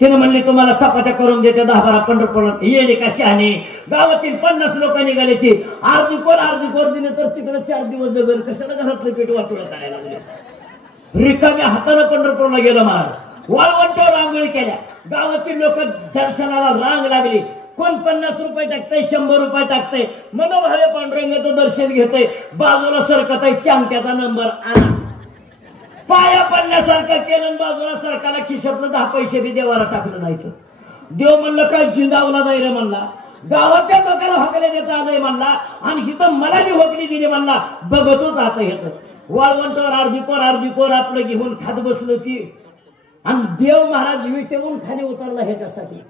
तिने म्हणली, तुम्हाला चपात्या करून देते 10-12 पंढरपूरला येणे कशी आहे. गावातील 50 लोक निघाले. ती अर्धी कोर दिले तर तिकडे 4 दिवस जगल. कशाला घरातलं पीठ वाटोळं करायला लागले. रिकाम्या हातानं पंढरपूरला गेलं महाराज. वाळवंटावर आंघोळी केल्या. गावातील लोक दर्शनाला रांग लागली. कोण 50 रुपये टाकतंय, 100 रुपये टाकतंय. मनोभावे पांडुरंगाचं दर्शन घेतंय. बाजूला सरकत आहे, चांगत्याचा नंबर आला. पाया पडल्यासारखं केलं, बाजूला सरकारला खिशातलं 10 पैसे बी देवाला टाकलं नाही. देव म्हणलं, काय जिंदावला दैर म्हणला. गावातल्या लोकांना हकले देता आलंय म्हणला आणि हिथं मला बी हकली दिली म्हणला. बघतोच आता ह्याच वाळवंटावर अर्धी कोर आपलं घेऊन खात बसलो ती आणि देव महाराज विटेवून खाली उतरला ह्याच्यासाठी.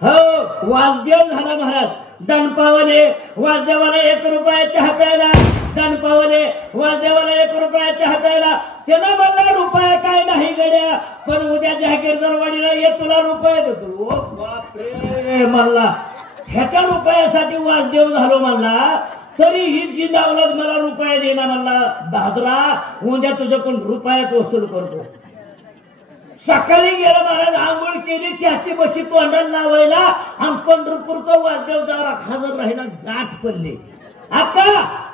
हो वासदेव झाला महाराज. दनपावले वासदेवाला 1 रुपया चहा प्यायला, दनपावले वासदेवाला 1 रुपया चहा प्यायला. त्याला म्हणला रुपया काय नाही गड्या, पण उद्या जागीरदारवाडीला ये तुला रुपया देतो. ओ बापरे म्हणला, ह्याच्या रुपयासाठी वासदेव झालो म्हणला, तरी ही जिंदावलं मला रुपया देणार म्हणला. दादरा उद्या तुझ्याकडून रुपयाच वसूल करतो. सकाळी गेला महाराज, आंघोळ केली, चहाची बशी तोंडाला लावायला आणि पंढरपूरचा वासदेव दारात हजर राहिला. गाठ पडली. आता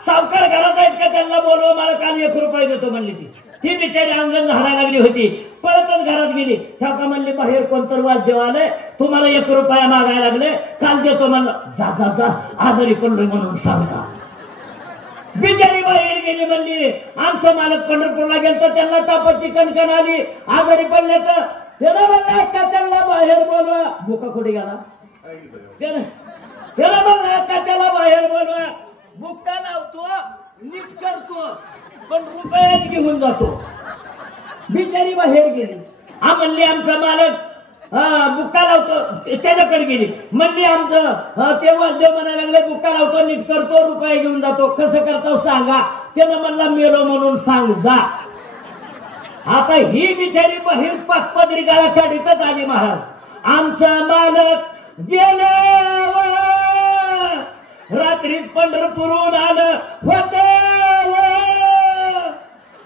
सावकार घरात आहेत का, त्यांना बोलवा, मला काल 1 रुपया देतो म्हणली. ती बिचारी अंगण झाडायला लागली होती, पळतच घरात गेली. ठाका म्हणली बाहेर कोणतर वासदेव आले, तुम्हाला 1 रुपया मागायला लागले, काल देतो म्हणलं. जा जा जा आजारी पडलोय म्हणून सांगा. बिचारी बाहेर गेली, म्हणली आमचा मालक पंढरपूरला गेलता, त्यांना तापाची कणकण आली, आजारी पडले. तर त्याला म्हणला का त्यांना बाहेर बोलवा. बुका कुठे गेला? त्याला म्हणला का त्याला बाहेर बोलवा. बुक्का लावतो, नीट करतो, पण रुपयाच घेऊन जातो. बिचारी बाहेर गेली. हा म्हणली आमचा मालक बुक्का लावतो, त्याच्याकडे गेली. म्हणली आमचं ते वाद्य म्हणायला लागले, बुक्का लावतो, नीट करतो, रुपये घेऊन जातो. कसं करतो सांगा. त्यानं म्हणला मेलो म्हणून सांग जा. आता ही बिचारी बाहेर 5 गाळा काढीतच आली महाराज. आमचा मालक गेला, रात्री पंढरपूरहून आलं होत.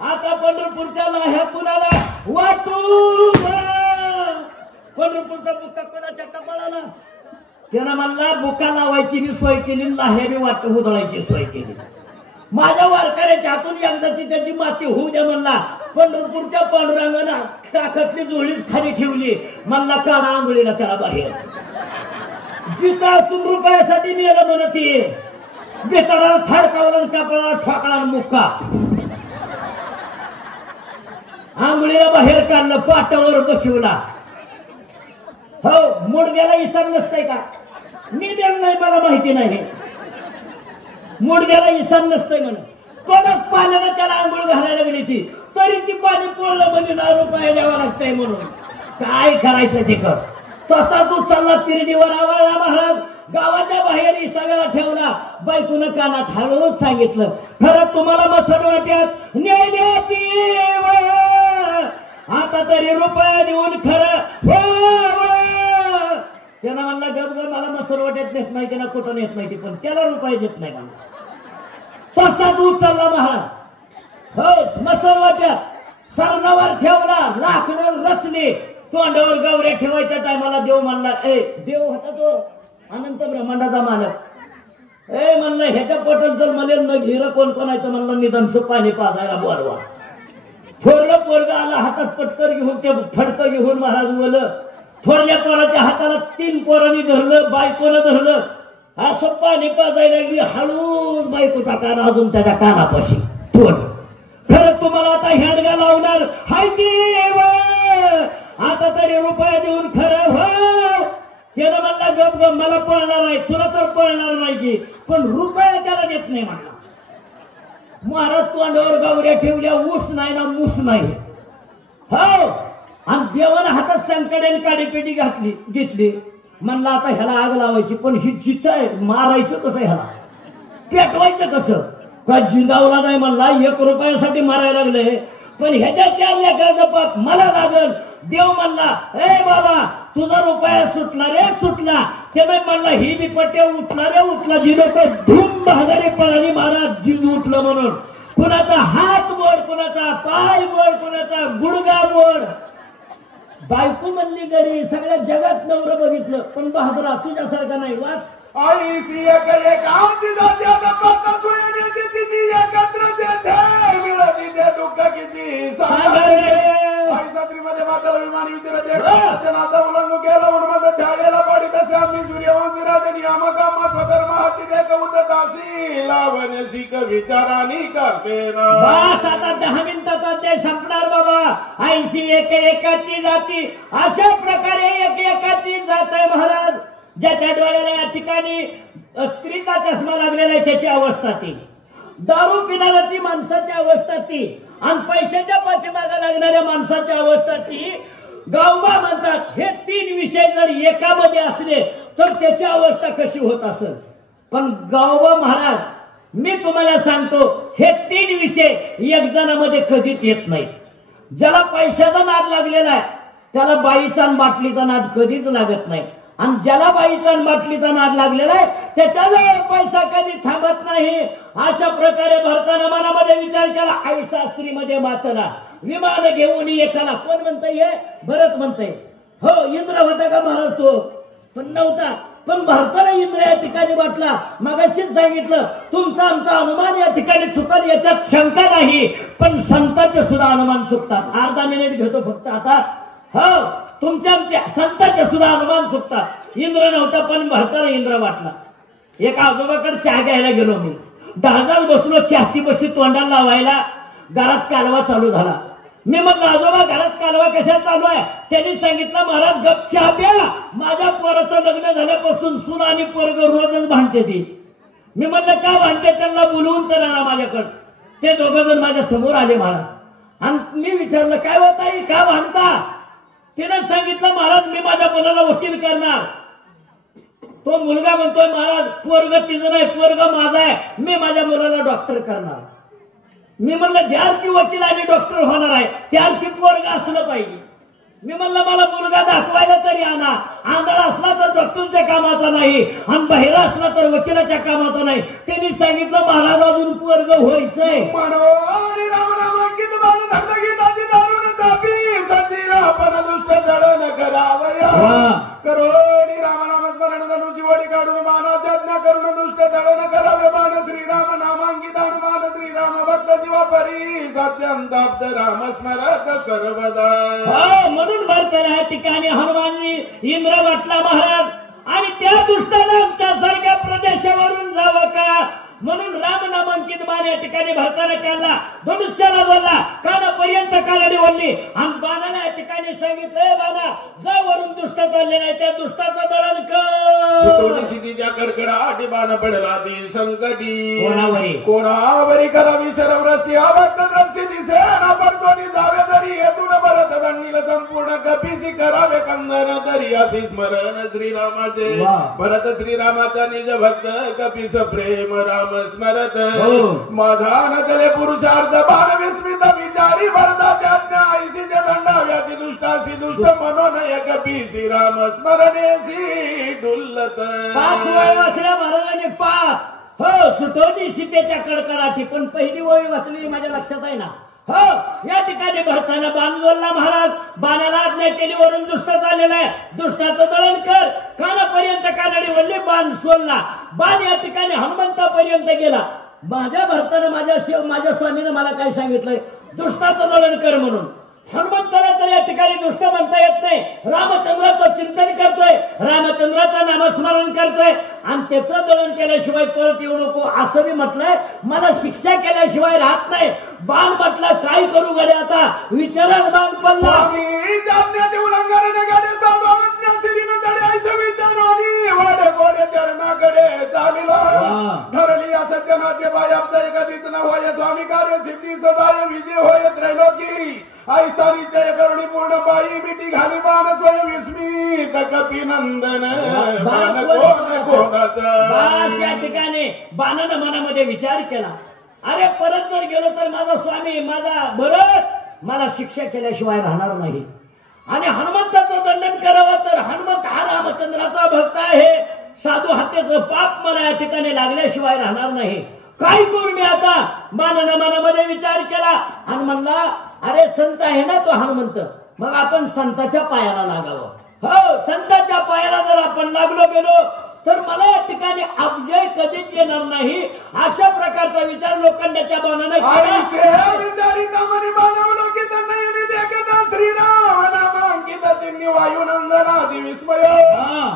आता पंढरपूरच्या लाह्या कुणाला वाटू. पंढरपूरचा बुक्का कोणाच्या कपाळाला. त्यानं म्हणला बुक्का लावायची मी सोय केली, लाह्याने वाट उधळायची सोय केली. माझ्या वारकऱ्याच्या हातून एकदाची त्याची माती होऊ द्या म्हणला. पंढरपूरच्या पांडुरंगानं काखतली जोडीच खाली ठेवली. म्हणला काढा आंघोळीला त्याला बाहेर. जिथं असून रुपयासाठी नेलं म्हणते. बेताडाला थाडकावला, कपाळाला ठोकळा मुक्का. आंघोळीला बाहेर काढलं, पाटावर बसवला. हो मुडद्याला इसाम नसतंय का? मी देणार नाही, मला माहिती नाही. मुडद्याला इसाम नसतंय म्हणून कडक पाण्यानं त्याला आंघोळ घालायला लागली ती, तरी ती पाणी पोळलं म्हणजे 10 रुपये द्यावा लागतंय म्हणून. काय करायचं ते कर. तसाच उचलला, तिरडीवर आवळला महाराज. गावाच्या बाहेर इसाव्याला ठेवला. बायकोनं कानात हळूच सांगितलं, खरं तुम्हाला मसड वाट्यात नेण्यात आता तरी रुपया देऊन खरं. त्यानं म्हणला गप मला मसरवट्यात नेत नाही, त्यांना कुठं नेत नाही, पण त्याला रुपये देत नाही म्हणला. तसाच उचलला महाराज. हो मसरवट्यात सरणावर ठेवला, लाकडं रचले. तोंडावर गवऱ्या ठेवायच्या टायमाला देव म्हणला, ए देव होता तो अनंत ब्रह्मांडाचा मालक. ए म्हणलं ह्याच्या पोटात जर मला न घेर कोण आहे तर म्हणलं निधनचं पाणी पाजायला बोलवा. थोरलं पोरगा आला, हातात पटकर घेऊन, ते फडकं घेऊन महाराज बोल. थोरल्या पोराच्या हाताला 3 पोरांनी धरलं, बायकोनं धरलं. असं पाणी पाजायला लागली. हळूच बायकोचा कान अजून त्याच्या कानापाशी. खरं तुम्हाला आता हेडगा लावणार हाय देव, आता तरी रुपया देऊन खरं हो. त्यानं म्हणला गप गप मला पळणार आहे, तुला तर पळणार नाही की, पण रुपया त्याला देत नाही म्हणला. महाराज तोंडावर गावऱ्या ठेवल्या, ऊस नाही ना मूस नाही. हो आणि देवानं हातात संकड्याने काडीपेटी घेतली. म्हणला आता ह्याला आग लावायची, पण ही जिथं आहे मारायचं कसं, ह्याला पेटवायचं कसं. का जिंदावला नाही म्हणला, 1 रुपयासाठी मारायला लागले, पण ह्याच्या 4 लेकराचा पाप मला लागल. देव म्हणला ए बाबा तुझा रुपया सुटला रे सुटला. त्याने म्हणला ही बी पट्ट्या उठला रे उठला. जी लोक धूम बहादरी पळाली महाराज जीव उठलं म्हणून. कुणाचा हात मोड, कुणाचा पाय मोड, कुणाचा गुडगा मोड. बायको म्हणली घरी, सगळ्या जगात नवरं बघितलं, पण बहादरा तुझ्यासारखा नाही. वाच आईसी एक आमची जाती आता पत्ता सोयी येते तिथे एकत्र येते मिळती ते दुःख किती आई सात्रीमध्ये माताला विमानी विचारते नाता उलंघू केला उन्मत छायला पाडी तसे आम्ही सूर्यवंशी राजे नियामका स्वधर्म हाती दे कौत दासी लावण्याशी विचारानी करते ना. बस आता 10 मिनिटाचा अध्याय संपणार बाबा. आईसी एकाची जाती, अशा प्रकारे एकाची जात आहे महाराज. ज्याच्या डोळ्याला या ठिकाणी स्त्रीचा चष्मा लागलेला आहे त्याची अवस्था ती. दारू पिणाऱ्याची माणसाची अवस्था ती आणि पैशाच्या पाठीमागे लागणाऱ्या माणसाची अवस्था ती. गावबा म्हणतात हे 3 विषय जर एकामध्ये असले तर त्याची अवस्था कशी होत असेल. पण गावबा महाराज मी तुम्हाला सांगतो हे 3 विषय एक जणामध्ये कधीच येत नाही. ज्याला पैशाचा नाद लागलेला आहे त्याला बाईचा आणि बाटलीचा नाद कधीच लागत नाही. आणि ज्याला बाईचा आणि बाटलीचा नाद लागलेला आहे त्याच्याजवळ पैसा कधी थांबत नाही. अशा प्रकारे भरताना मनामध्ये विचार केला. आई शास्त्रीमध्ये मातला विमान घेऊन एकाला कोण म्हणताय भरत म्हणताय. हो इंद्र होता का महाराज तो पण नव्हता. पण भरताना इंद्र या ठिकाणी वाटला. मगाशीच सांगितलं तुमचा आमचा अनुमान या ठिकाणी चुकल याच्यात शंका नाही. पण संतांचे सुद्धा अनुमान चुकतात. अर्धा मिनिट घेतो फक्त आता. हो तुमच्या आमच्या संतांचे सुद्धा अनुमान चुकतात. इंद्र नव्हता पण भरताना इंद्र वाटला. एका आजोबाकडे चहा घ्यायला गेलो मी. दहाजात बसलो चहाची बशी तोंडाला लावायला. घरात कालवा चालू झाला. मी म्हटलं आजोबा घरात कालवा कशा चालू आहे. त्यांनी सांगितलं महाराज गप चहा प्या. माझ्या पोराचं लग्न झाल्यापासून सून आणि पोरग रोजच भांडते ती. मी म्हटलं का भांडते त्यांना बोलवून तर आणा माझ्याकडे. ते दोघं जण माझ्या समोर आले महाराज. आणि मी विचारलं काय होत आहे का भांडता. तिने सांगितलं महाराज मी माझ्या मुलाला वकील करणार. तो मुलगा म्हणतोय महाराज पोरग तिचं नाही पोरग माझा आहे. मी माझ्या मुलाला डॉक्टर करणार. मी म्हणलं ज्यारकी वकील आणि डॉक्टर होणार आहे त्यारकी पोरग असलं पाहिजे. मी म्हणलं मला मुलगा दाखवायला तरी आणा. आंधळा असला तर डॉक्टरच्या कामाचा नाही आणि बहिरा असला तर वकिलाच्या कामाचा नाही. त्यांनी सांगितलं महाराज अजून पोरग व्हायचंय. करोडी रामनाम स्मरण धनुची वडी काढून मानाची आज्ञा करून दुष्ट दळण करावे. मान श्रीराम नामांकित हनुमान श्रीराम भक्त जीवा परी सत्यंताप्त राम स्मरत सर्वदा. म्हणून भरताना या ठिकाणी हनुमानजी इंद्र वाटला महाराज. आणि त्या दुष्टाला आमच्या सारख्या प्रदेशावरून जावं का म्हणून राम नामांकित बाण या ठिकाणी भरताना काढला. धनुष्याला बोलला कानापर्यंत कालडी ओढली आणि बाणाला या ठिकाणी सांगितलं बाणा जा वरून दुष्ट चालले नाही त्या दुष्टाचं दळण कर. तिच्या कडकडाटी बाण पडला ती संकटी कोणावरी करावी शरवृष्टी अभक्त दृष्टी दिसे आपण कोणी जावे तरी येतून भरत दंडील संपूर्ण कपीसी करावे कंदन तरी असे स्मरण श्रीरामाचे. भरत श्रीरामाचा निज भक्त कपीस प्रेम राम स्मरत. माझा न चले पुरुषार्थ बाण विस्मित विचारी भरताची आज्ञा ऐसीचे दंडाव्याची दुष्टासी दुष्ट म्हणून एक पीसी राम स्मरणेसी डुल्लत. 5 वेळ वाचल्या महाराजांनी 5. हो सुटवली सीतेच्या कडकडाटी पण पहिली ओळी वाचलेली माझ्या लक्षात आहे ना. हो या ठिकाणी भरताना बाण जोडला महाराज. बाणाला आज्ञा केली वरून दुष्ट चाललेला आहे दुष्टाचं दळण कर. कानापर्यंत कानडी वळली बाण सोडला. बाण या ठिकाणी हनुमंतापर्यंत गेला. माझ्या भरताना माझ्या स्वामीने मला काय सांगितलंय दुष्टाचं दळण कर म्हणून. हनुमंताला तर या ठिकाणी दुष्ट म्हणता येत नाही. रामचंद्राचं चिंतन करतोय रामचंद्राचं नामस्मरण करतोय आणि त्याचं दळण केल्याशिवाय परत येऊ नको असं मी म्हटलंय. मला शिक्षा केल्याशिवाय राहत नाही. बाण म्हटलं काय करू गडे आता विचारात बाण पडला. उल्लंघन गाडे चरणाकडे चालिला ठरली असत्यनाचे बायाबचा कधीच न होय स्वामी कार्य सिद्धी सदाय विजय होय त्रैलोकी. आई सारीचे करुणी पूर्ण बाई मिठी घाली बाण स्वयं विस्मित कपी नंदन. या ठिकाणी बाणानं मनामध्ये विचार केला अरे परत जर गेलो तर माझा स्वामी माझा भरत मला शिक्षा केल्याशिवाय राहणार नाही. आणि हनुमंताचं दंडन करावं तर हनुमंत हा रामचंद्राचा भक्त आहे. साधू हत्येचं पाप मला या ठिकाणी लागल्याशिवाय राहणार नाही. काय करू मी आता. बाणानं मनामध्ये विचार केला आणि म्हणला अरे संत आहे ना तो हनुमंत मग आपण संताच्या पायाला लागावं. हो संताच्या पायाला जर आपण लागलो गेलो तर मला या ठिकाणी अपजय कधीच येणार नाही. अशा प्रकारचा विचार लोखंडाच्या बाणाने श्रीराम नामांकित चिन्ह वायुनंदनादि विस्मय.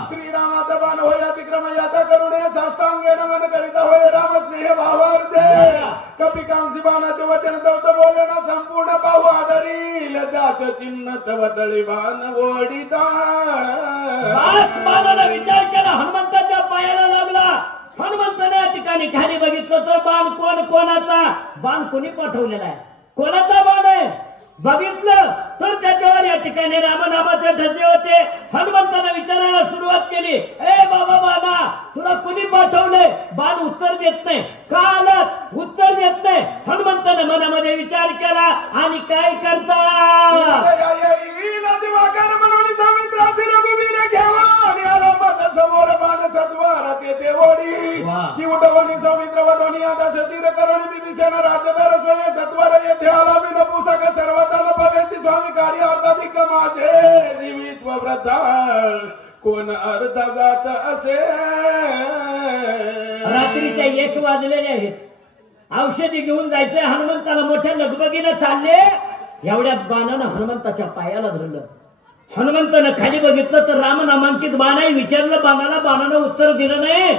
श्रीरामाचा बाण होय अतिक्रम याता करुणे साष्टांगे नमन करिता होय राम स्नेह भावार्थे. कपिकांसी बाणाचे वचन दौत बोले ना संपूर्ण पाहू आदरी लजाचं चिन्ह तव तळी बाण ओढिता. बाणाला विचार केला हनुमंताच्या पायाला लागला. हनुमंताने या ठिकाणी ठिकाणी खाली बघितलं तर बाण कोणाचा बाण कोणी पाठवलेला आहे, कोणाचा बाण आहे बघितलं तर त्याच्यावर या ठिकाणी रामनामाचे ठसे होते. हनुमंतानं विचारायला सुरुवात केली, ए बाबा बाणा तुला कुणी पाठवलंय? बाण उत्तर देत नाही. का आलात? उत्तर देत नाही. हनुमंतानं मनामध्ये विचार केला आणि काय करता समोर बाण सत्वर ते ओढी की उठवणी सौमित्र वधोनी आता सतीर करुणी बिभीषण राज्यधर स्वय सत्वर येथे आला मी नपुसक सर्वतल बघेती स्वामी कार्य अर्धाधिक माझे जीवित्व व्रता कोण अर्थ जात असे. रात्रीच्या 1 वाजलेले आहेत. औषधी घेऊन जायचंय. हनुमंताला मोठ्या लगबगीनं चालले. एवढ्यात बाणानं हनुमंताच्या पायाला धरलं. हनुमंतानं खाली बघितलं तर रामनामांकित बाण आहे. विचारलं बाणाला, बाणानं उत्तर दिलं नाही.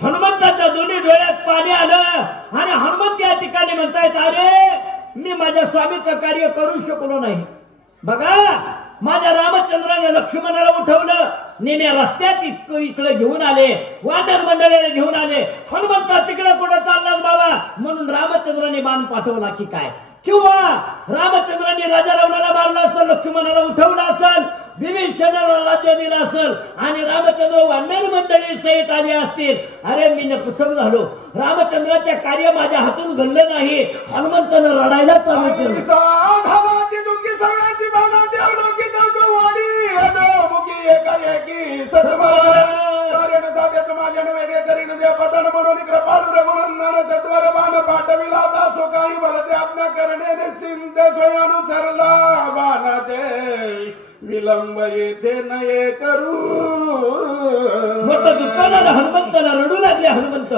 हनुमंताच्या दोन्ही डोळ्यात पाणी आलं आणि हनुमंत या ठिकाणी म्हणतायत, अरे मी माझ्या स्वामीचं कार्य करू शकलो नाही. बघा माझ्या रामचंद्राने लक्ष्मणाला उठवलं, नेम्या रस्त्यात इकडे घेऊन आले, वानर मंडळीला घेऊन आले. हनुमंता तिकडे कुठं चाललास बाबा म्हणून रामचंद्राने बाण पाठवला की काय? किंवा रामचंद्रांनी राजा रावणाला मारला असेल, लक्ष्मणाला उठवला असेल, विभीषणाला राज्य दिलं असेल आणि रामचंद्र वानर मंडळी सहित आले असतील. अरे मी नपुसक झालो, रामचंद्राच्या कार्य माझ्या हातून घडलं नाही. हनुमंतानं रडायला चालू केलं. माझ्या वेगळे करीन देव पतन म्हणून कृपाळू रघुनंदन सत्वर बाण पाठविला दासो काही बलते आज्ञा करणे निश्चिंत स्वयानुसरला बाण ते विलंब येथे नये करू. मोठं दुःख झालं हनुमंताला. रडू लागले हनुमंत.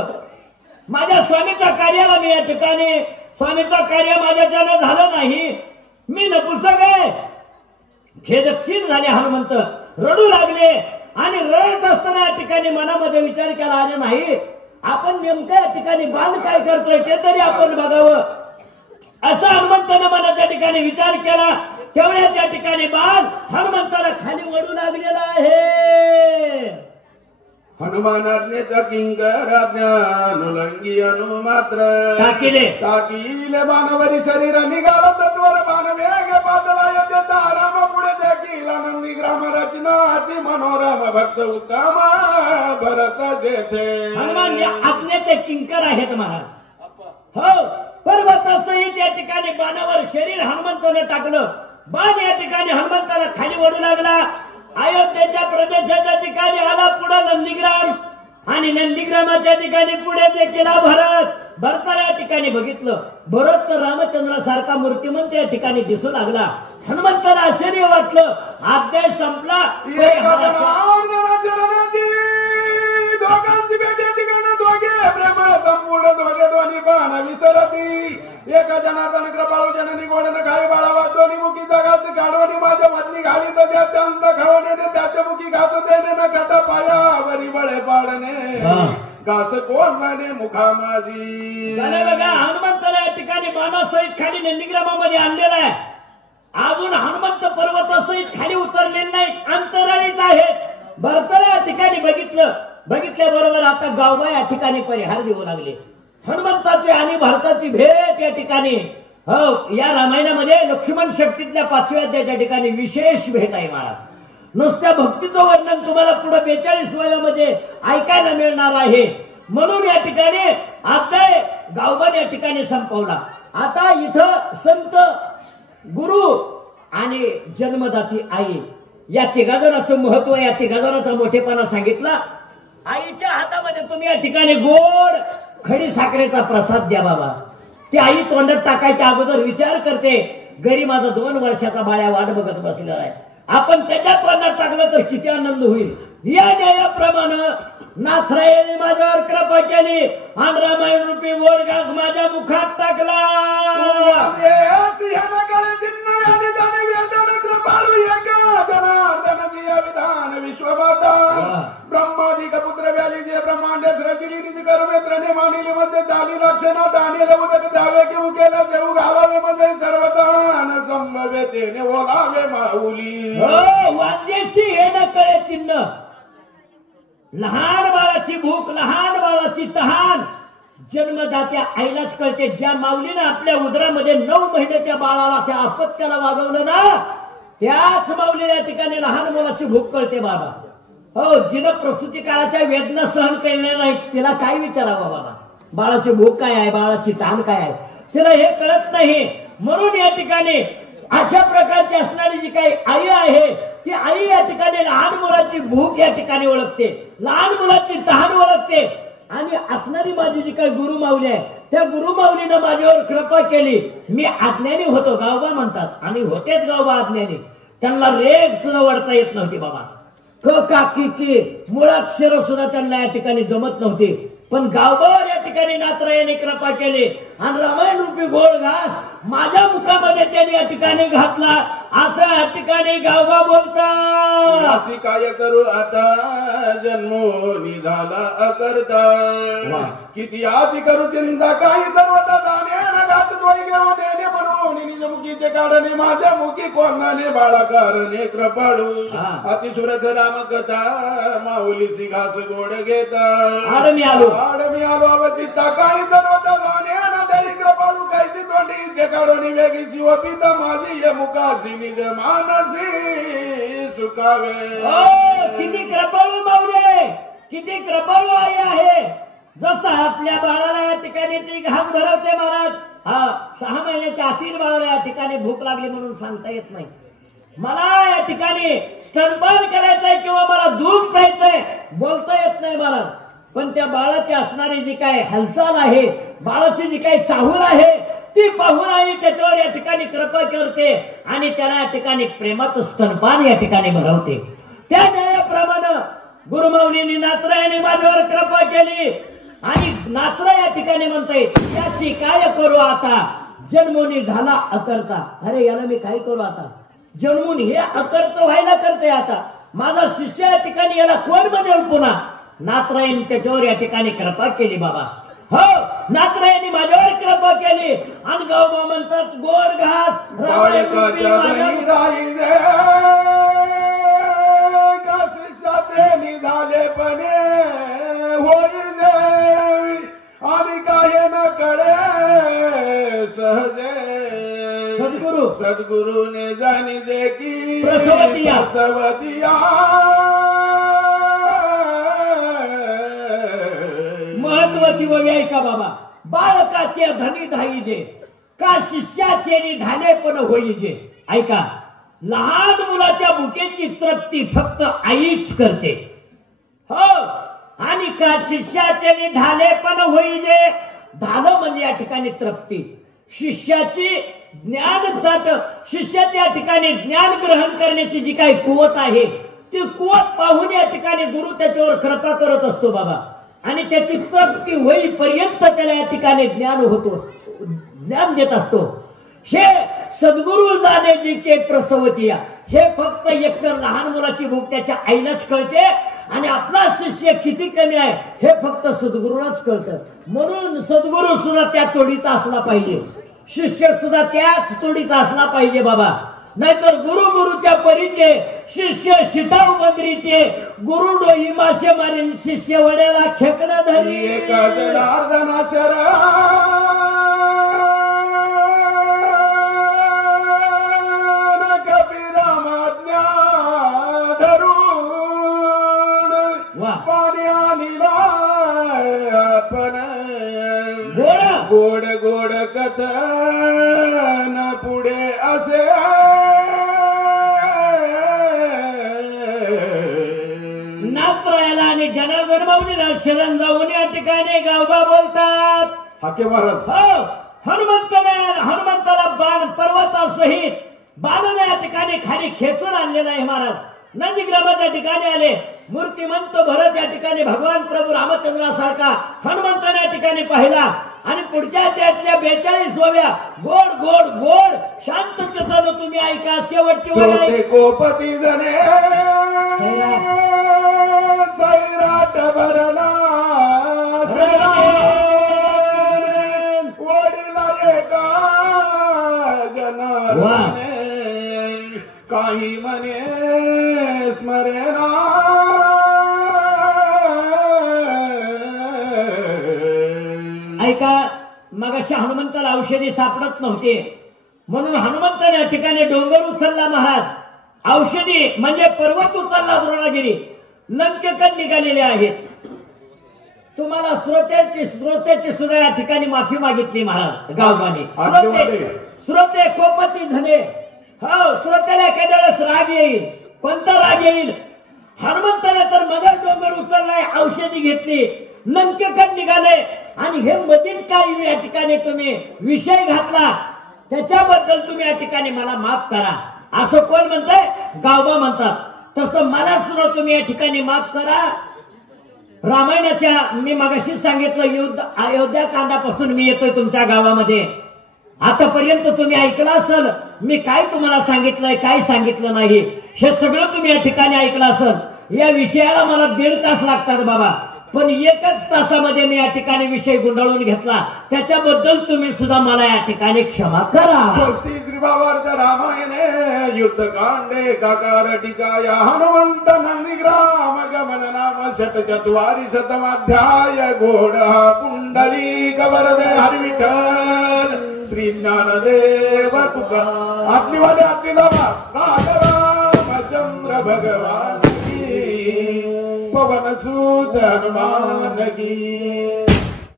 माझ्या स्वामीच्या कार्याला मी या ठिकाणी स्वामीचं कार्य माझ्याच्यानं झालं नाही. मी नपुसक आहे. खेदक्षीण झाले हनुमंत. रडू लागले आणि रडत असताना या ठिकाणी मनामध्ये विचार केला, अरे नाही आपण नेमकं या ठिकाणी बाण काय करतोय ते तरी आपण बघावं. असा हनुमंतानं मनाच्या ठिकाणी विचार केला. तेवढ्या त्या ठिकाणी बाण हनुमंताला खाली वळू लागलेला आहे. हनुमानाज्ञेचा किंकर अनुलंगी अनुमात्र टाकीले बाणवरी शरीर निघाला तत्वर बाण वेग पातळा येते आराम पुढे देखील नंदी ग्राम रचना अति मनोरम भक्त उत्तम भरत जेथे. हनुमान या आज्ञेचे किंकर आहेत महाराज. हो पर्वतासहित या ठिकाणी बाणावर शरीर हनुमंताने टाकलं. बाण या ठिकाणी हनुमंताला खाली वळू लागला. अयोध्येच्या प्रदेशाच्या ठिकाणी आला पुढे नंदीग्राम आणि नंदीग्रामाच्या ठिकाणी पुढे देखील भरताला या ठिकाणी बघितलं. भरत तर रामचंद्रासारखा मूर्तिमंत या ठिकाणी दिसू लागला. हनुमंताला आश्चर्य वाटलं. अध्याय संपला. दोघांची भेट या ठिकाणी दोघे प्रेमळ संपूर्ण दोघे दोन्ही बाण विसरती. एका जनार्दन कृपाळू जननी गोडन खाई बाळा वाचवणी मुखी जगाची काढवणी माझ्या मधनी घाली तर त्यात्यांत खावणे त्याच्या मुखी घास देणे न खाता पायावरी बळे पाडणे घास कोण मुखा माझी. बघा हनुमंताला या ठिकाणी बाणासहित खाली नंदीग्रामामध्ये आणलेला आहे. अजून हनुमंत पर्वतासहित खाली उतरलेले नाहीत, अंतराळीच आहेत. भरताला या ठिकाणी बघितल्याबरोबर आता गावबा या ठिकाणी परिहार देऊ लागले. हनुमंताची आणि भरताची भेट या ठिकाणी हो या रामायणामध्ये लक्ष्मण शक्तीतल्या 5व्या अध्यायाच्या ठिकाणी विशेष भेट आहे महाराज. नुसत्या भक्तीचं वर्णन तुम्हाला पुढे 42 वयामध्ये ऐकायला मिळणार आहे. म्हणून या ठिकाणी अध्याय गावबान या ठिकाणी संपवला. आता इथं संत गुरु आणि जन्मदाती आई या तिघाजणांचं महत्व, या तिघाजणांचा मोठेपणा सांगितला. आईच्या हातामध्ये तुम्ही या ठिकाणी गोड खडी साखरेचा प्रसाद द्या बाबा. ती आई तोंडात टाकायच्या अगोदर विचार करते, घरी माझा 2 वर्षाचा बाळ्या वाट बघत बसलेला आहे, आपण त्याच्या तोंडात टाकलं तर किती आनंद होईल. या न्यायाप्रमाणे नाथरायाने माझ्यावर कृपा केली आणि रामायण रूपी गोड घास माझ्या मुखात टाकला. विश्वमाता ब्रह्मादिक पुत्र व्याली जे ब्रह्मांड सृजिली निज कर्मेत्रने मानिले मध्ये चाली लक्षणा दानिले उदक द्यावे घेऊ केला देऊ घालावे मध्ये सर्वदान संभवेतेने ओलावे माऊली. वाद्याशी हे न कळे चिन्ह. लहान बाळाची भूक, लहान बाळाची तहान जन्मदात्या आईलाच कळते. ज्या माऊलीनं आपल्या उदरामध्ये 9 महिने त्या बाळाला त्या अपत्याला वागवलं ना, त्याच माऊलीला या ठिकाणी लहान मुलाची भूक कळते बाबा. हो, जिनं प्रसूती काळाच्या वेदना सहन केलेल्या नाहीत तिला काय विचारावं बाबा. बाळाची भूक काय आहे, बाळाची तहान काय आहे, तिला हे कळत नाही. म्हणून या ठिकाणी अशा प्रकारची असणारी जी काही आई आहे ती आई या ठिकाणी लहान मुलाची भूक या ठिकाणी ओळखते, लहान मुलाची तहान ओळखते. आणि असणारी माझी जी काही गुरुमाऊली आहे त्या गुरुमाऊलीनं माझ्यावर कृपा केली. मी अज्ञानी होतो, गावबा म्हणतात, आणि होतेच गावबा अज्ञानी. त्यांना रेग सुद्धा वडता येत नव्हती बाबा. क का की मुळाक्षर सुद्धा त्यांना या ठिकाणी जमत नव्हती. पण गावभर या ठिकाणी नाथरायाने कृपा केली आणि रामायण रूपी गोड घास माझ्या मुखामध्ये त्यांनी या ठिकाणी घातला. असं या ठिकाणी गावबा बोलतात. अशी काय करू आता जन्मो निघाला अकर्ता, किती आधी करू चिंता काही सर्वता जाणे घात द्वय घेऊन येणे म्हणून निज मुखीचे काढणे माझ्या मुखी कोणाने बाळाकारणे कृपाळू. अतिसुरथ रामकथा माऊलीसी घास गोड घेता. आडमी आलो अवचिता काही सर्वता जाणे त्याही कृपाळू काहीची तोंडी जे काढून वेगीची वपिता माझी ये मुखासी निज मानसी सुखावे. किती कृपाळू माऊले, किती कृपाळू आई आहे. जसं आपल्या बाळाला या ठिकाणी ती घास भरवते महाराज. 6 महिन्याच्या आतील बाळाला या ठिकाणी भूक लागली म्हणून सांगता येत नाही. मला या ठिकाणी स्तनपान करायचंय किंवा मला दूध प्यायचंय बोलता येत नाही महाराज. पण त्या बाळाची असणारी जी काय हालचाल आहे, बाळाची जी काही चाहूल आहे ती पाहून आई त्याच्यावर या ठिकाणी कृपा करते आणि त्याला या ठिकाणी प्रेमाचं स्तनपान या ठिकाणी भरवते. त्या न्यायाप्रमाणे गुरुमाऊलींनी नाथरायाने माझ्यावर कृपा केली आणि नाथरा या ठिकाणी म्हणताय याशी काय करू आता जन्मोनी झाला अकर्ता. अरे याला मी काय करू आता, जन्मून हे अकर्त व्हायला करते. आता माझा शिष्य या ठिकाणी याला कोण बनेल पुन्हा. नाथरायाने त्याच्यावर या ठिकाणी कृपा केली बाबा. हो, नाथरायाने माझ्यावर कृपा केली आणि गावबा म्हणतात गोड घास निघाले पणे होई आणि काय न कळे सहजे. सद्गुरुने जाणी दे की प्रसवतिया. महत्वाची ववी आहे का बाबा. बालकाचे धनी धाईजे का शिष्याचे निधाले पण होईजे. ऐका, लहान मुलाच्या भुकेची तृप्ती फक्त आईच करते. हो, आणि का शिष्याचे निधाले पण होईजे. धालं म्हणजे या ठिकाणी तृप्ती. शिष्याची ज्ञान साठ, शिष्याची या ठिकाणी ज्ञान ग्रहण करण्याची जी काही कुवत आहे ती कुवत पाहून या ठिकाणी गुरु त्याच्यावर कृपा करत असतो बाबा. आणि त्याची तृप्ती होईपर्यंत त्याला या ठिकाणी ज्ञान होतो, ज्ञान देत असतो. हे सद्गुरु जाणे जी के प्रसवतिया, हे फक्त एकतर लहान मुलाची भूक त्याच्या आईलाच कळते आणि आपला शिष्य किती कमी आहे हे फक्त सद्गुरूलाच कळतं. म्हणून सद्गुरू सुद्धा त्या तोडीचा असला पाहिजे, शिष्य सुद्धा त्याच तोडीचा असला पाहिजे बाबा. नाहीतर गुरु गुरुच्या परीचे, शिष्य शिटाव बंदरीचे. गुरु डोही मासे मारेन, शिष्य वड्याला खेकडा धरी. गोड गोड कथन पुढे असे नाथरायाला आणि जनार्दन माऊलीला शरण जाऊन या ठिकाणी गावबा बोलतात. हाके महाराज. हो, हनुमंताला बाण पर्वतासहित बाणाने या ठिकाणी खाली खेचून आणलेला आहे महाराज. नंदीग्रामाच्या ठिकाणी आले. मूर्तिमंत भरत या ठिकाणी भगवान प्रभू रामचंद्रासारखा हनुमंताने या ठिकाणी पाहिला. आणि पुढच्या त्यातल्या 42व्या गोड गोड गोड शांत चित्तानं तुम्ही ऐका. शेवटची वेळ कोपती जने सैराट भरला वडीला एका जनार्दने काही म्हणे स्मरेना. वर्ष हनुमंताला औषधी सापडत नव्हते, म्हणून हनुमंताने या ठिकाणी डोंगर उचलला महाराज, औषधी म्हणजे पर्वत उचलला द्रोणागिरी, लंकेकर निघालेले आहेत. तुम्हाला श्रोत्याची सुद्धा या ठिकाणी माफी मागितली महाराज गावबाने. श्रोते कोपती झाले. हो, श्रोत्याला एखाद्या वेळेस राग येईल. कोणता राग येईल? हनुमंताने तर मदर डोंगर उचललाय, औषधी घेतली, लंकेकर निघाले आणि हे मध्येच काही या ठिकाणी तुम्ही विषय घातला, त्याच्याबद्दल तुम्ही या ठिकाणी मला माफ करा असं कोण म्हणताय? गावबा म्हणतात. तसं मला सुद्धा तुम्ही या ठिकाणी माफ करा. रामायणाच्या मी मगाशी सांगितलं युद्ध अयोध्या कांडापासून मी येतोय तुमच्या गावामध्ये. आतापर्यंत तुम्ही ऐकलं असेल मी काय तुम्हाला सांगितलंय, काय सांगितलं नाही, हे सगळं तुम्ही या ठिकाणी ऐकलं असेल. या विषयाला मला 1.5 तास लागतात बाबा, पण 1च तासामध्ये मी या ठिकाणी विषय गुंडाळून घेतला, त्याच्याबद्दल तुम्ही सुद्धा मला या ठिकाणी क्षमा करा. स्वस्ती श्रीभावार्थ रामायणे युद्धकांडे काकार टीकाया हनुमंत नंदीग्राम गमन नाम षटचत्वारि शतमाध्याय घोड पुंडलिक वरदे हरी विठ्ठल श्री ज्ञानदेव तुका आपली वाले आपली लावा रामचंद्र भगवान की पवन सुत हनुमान की.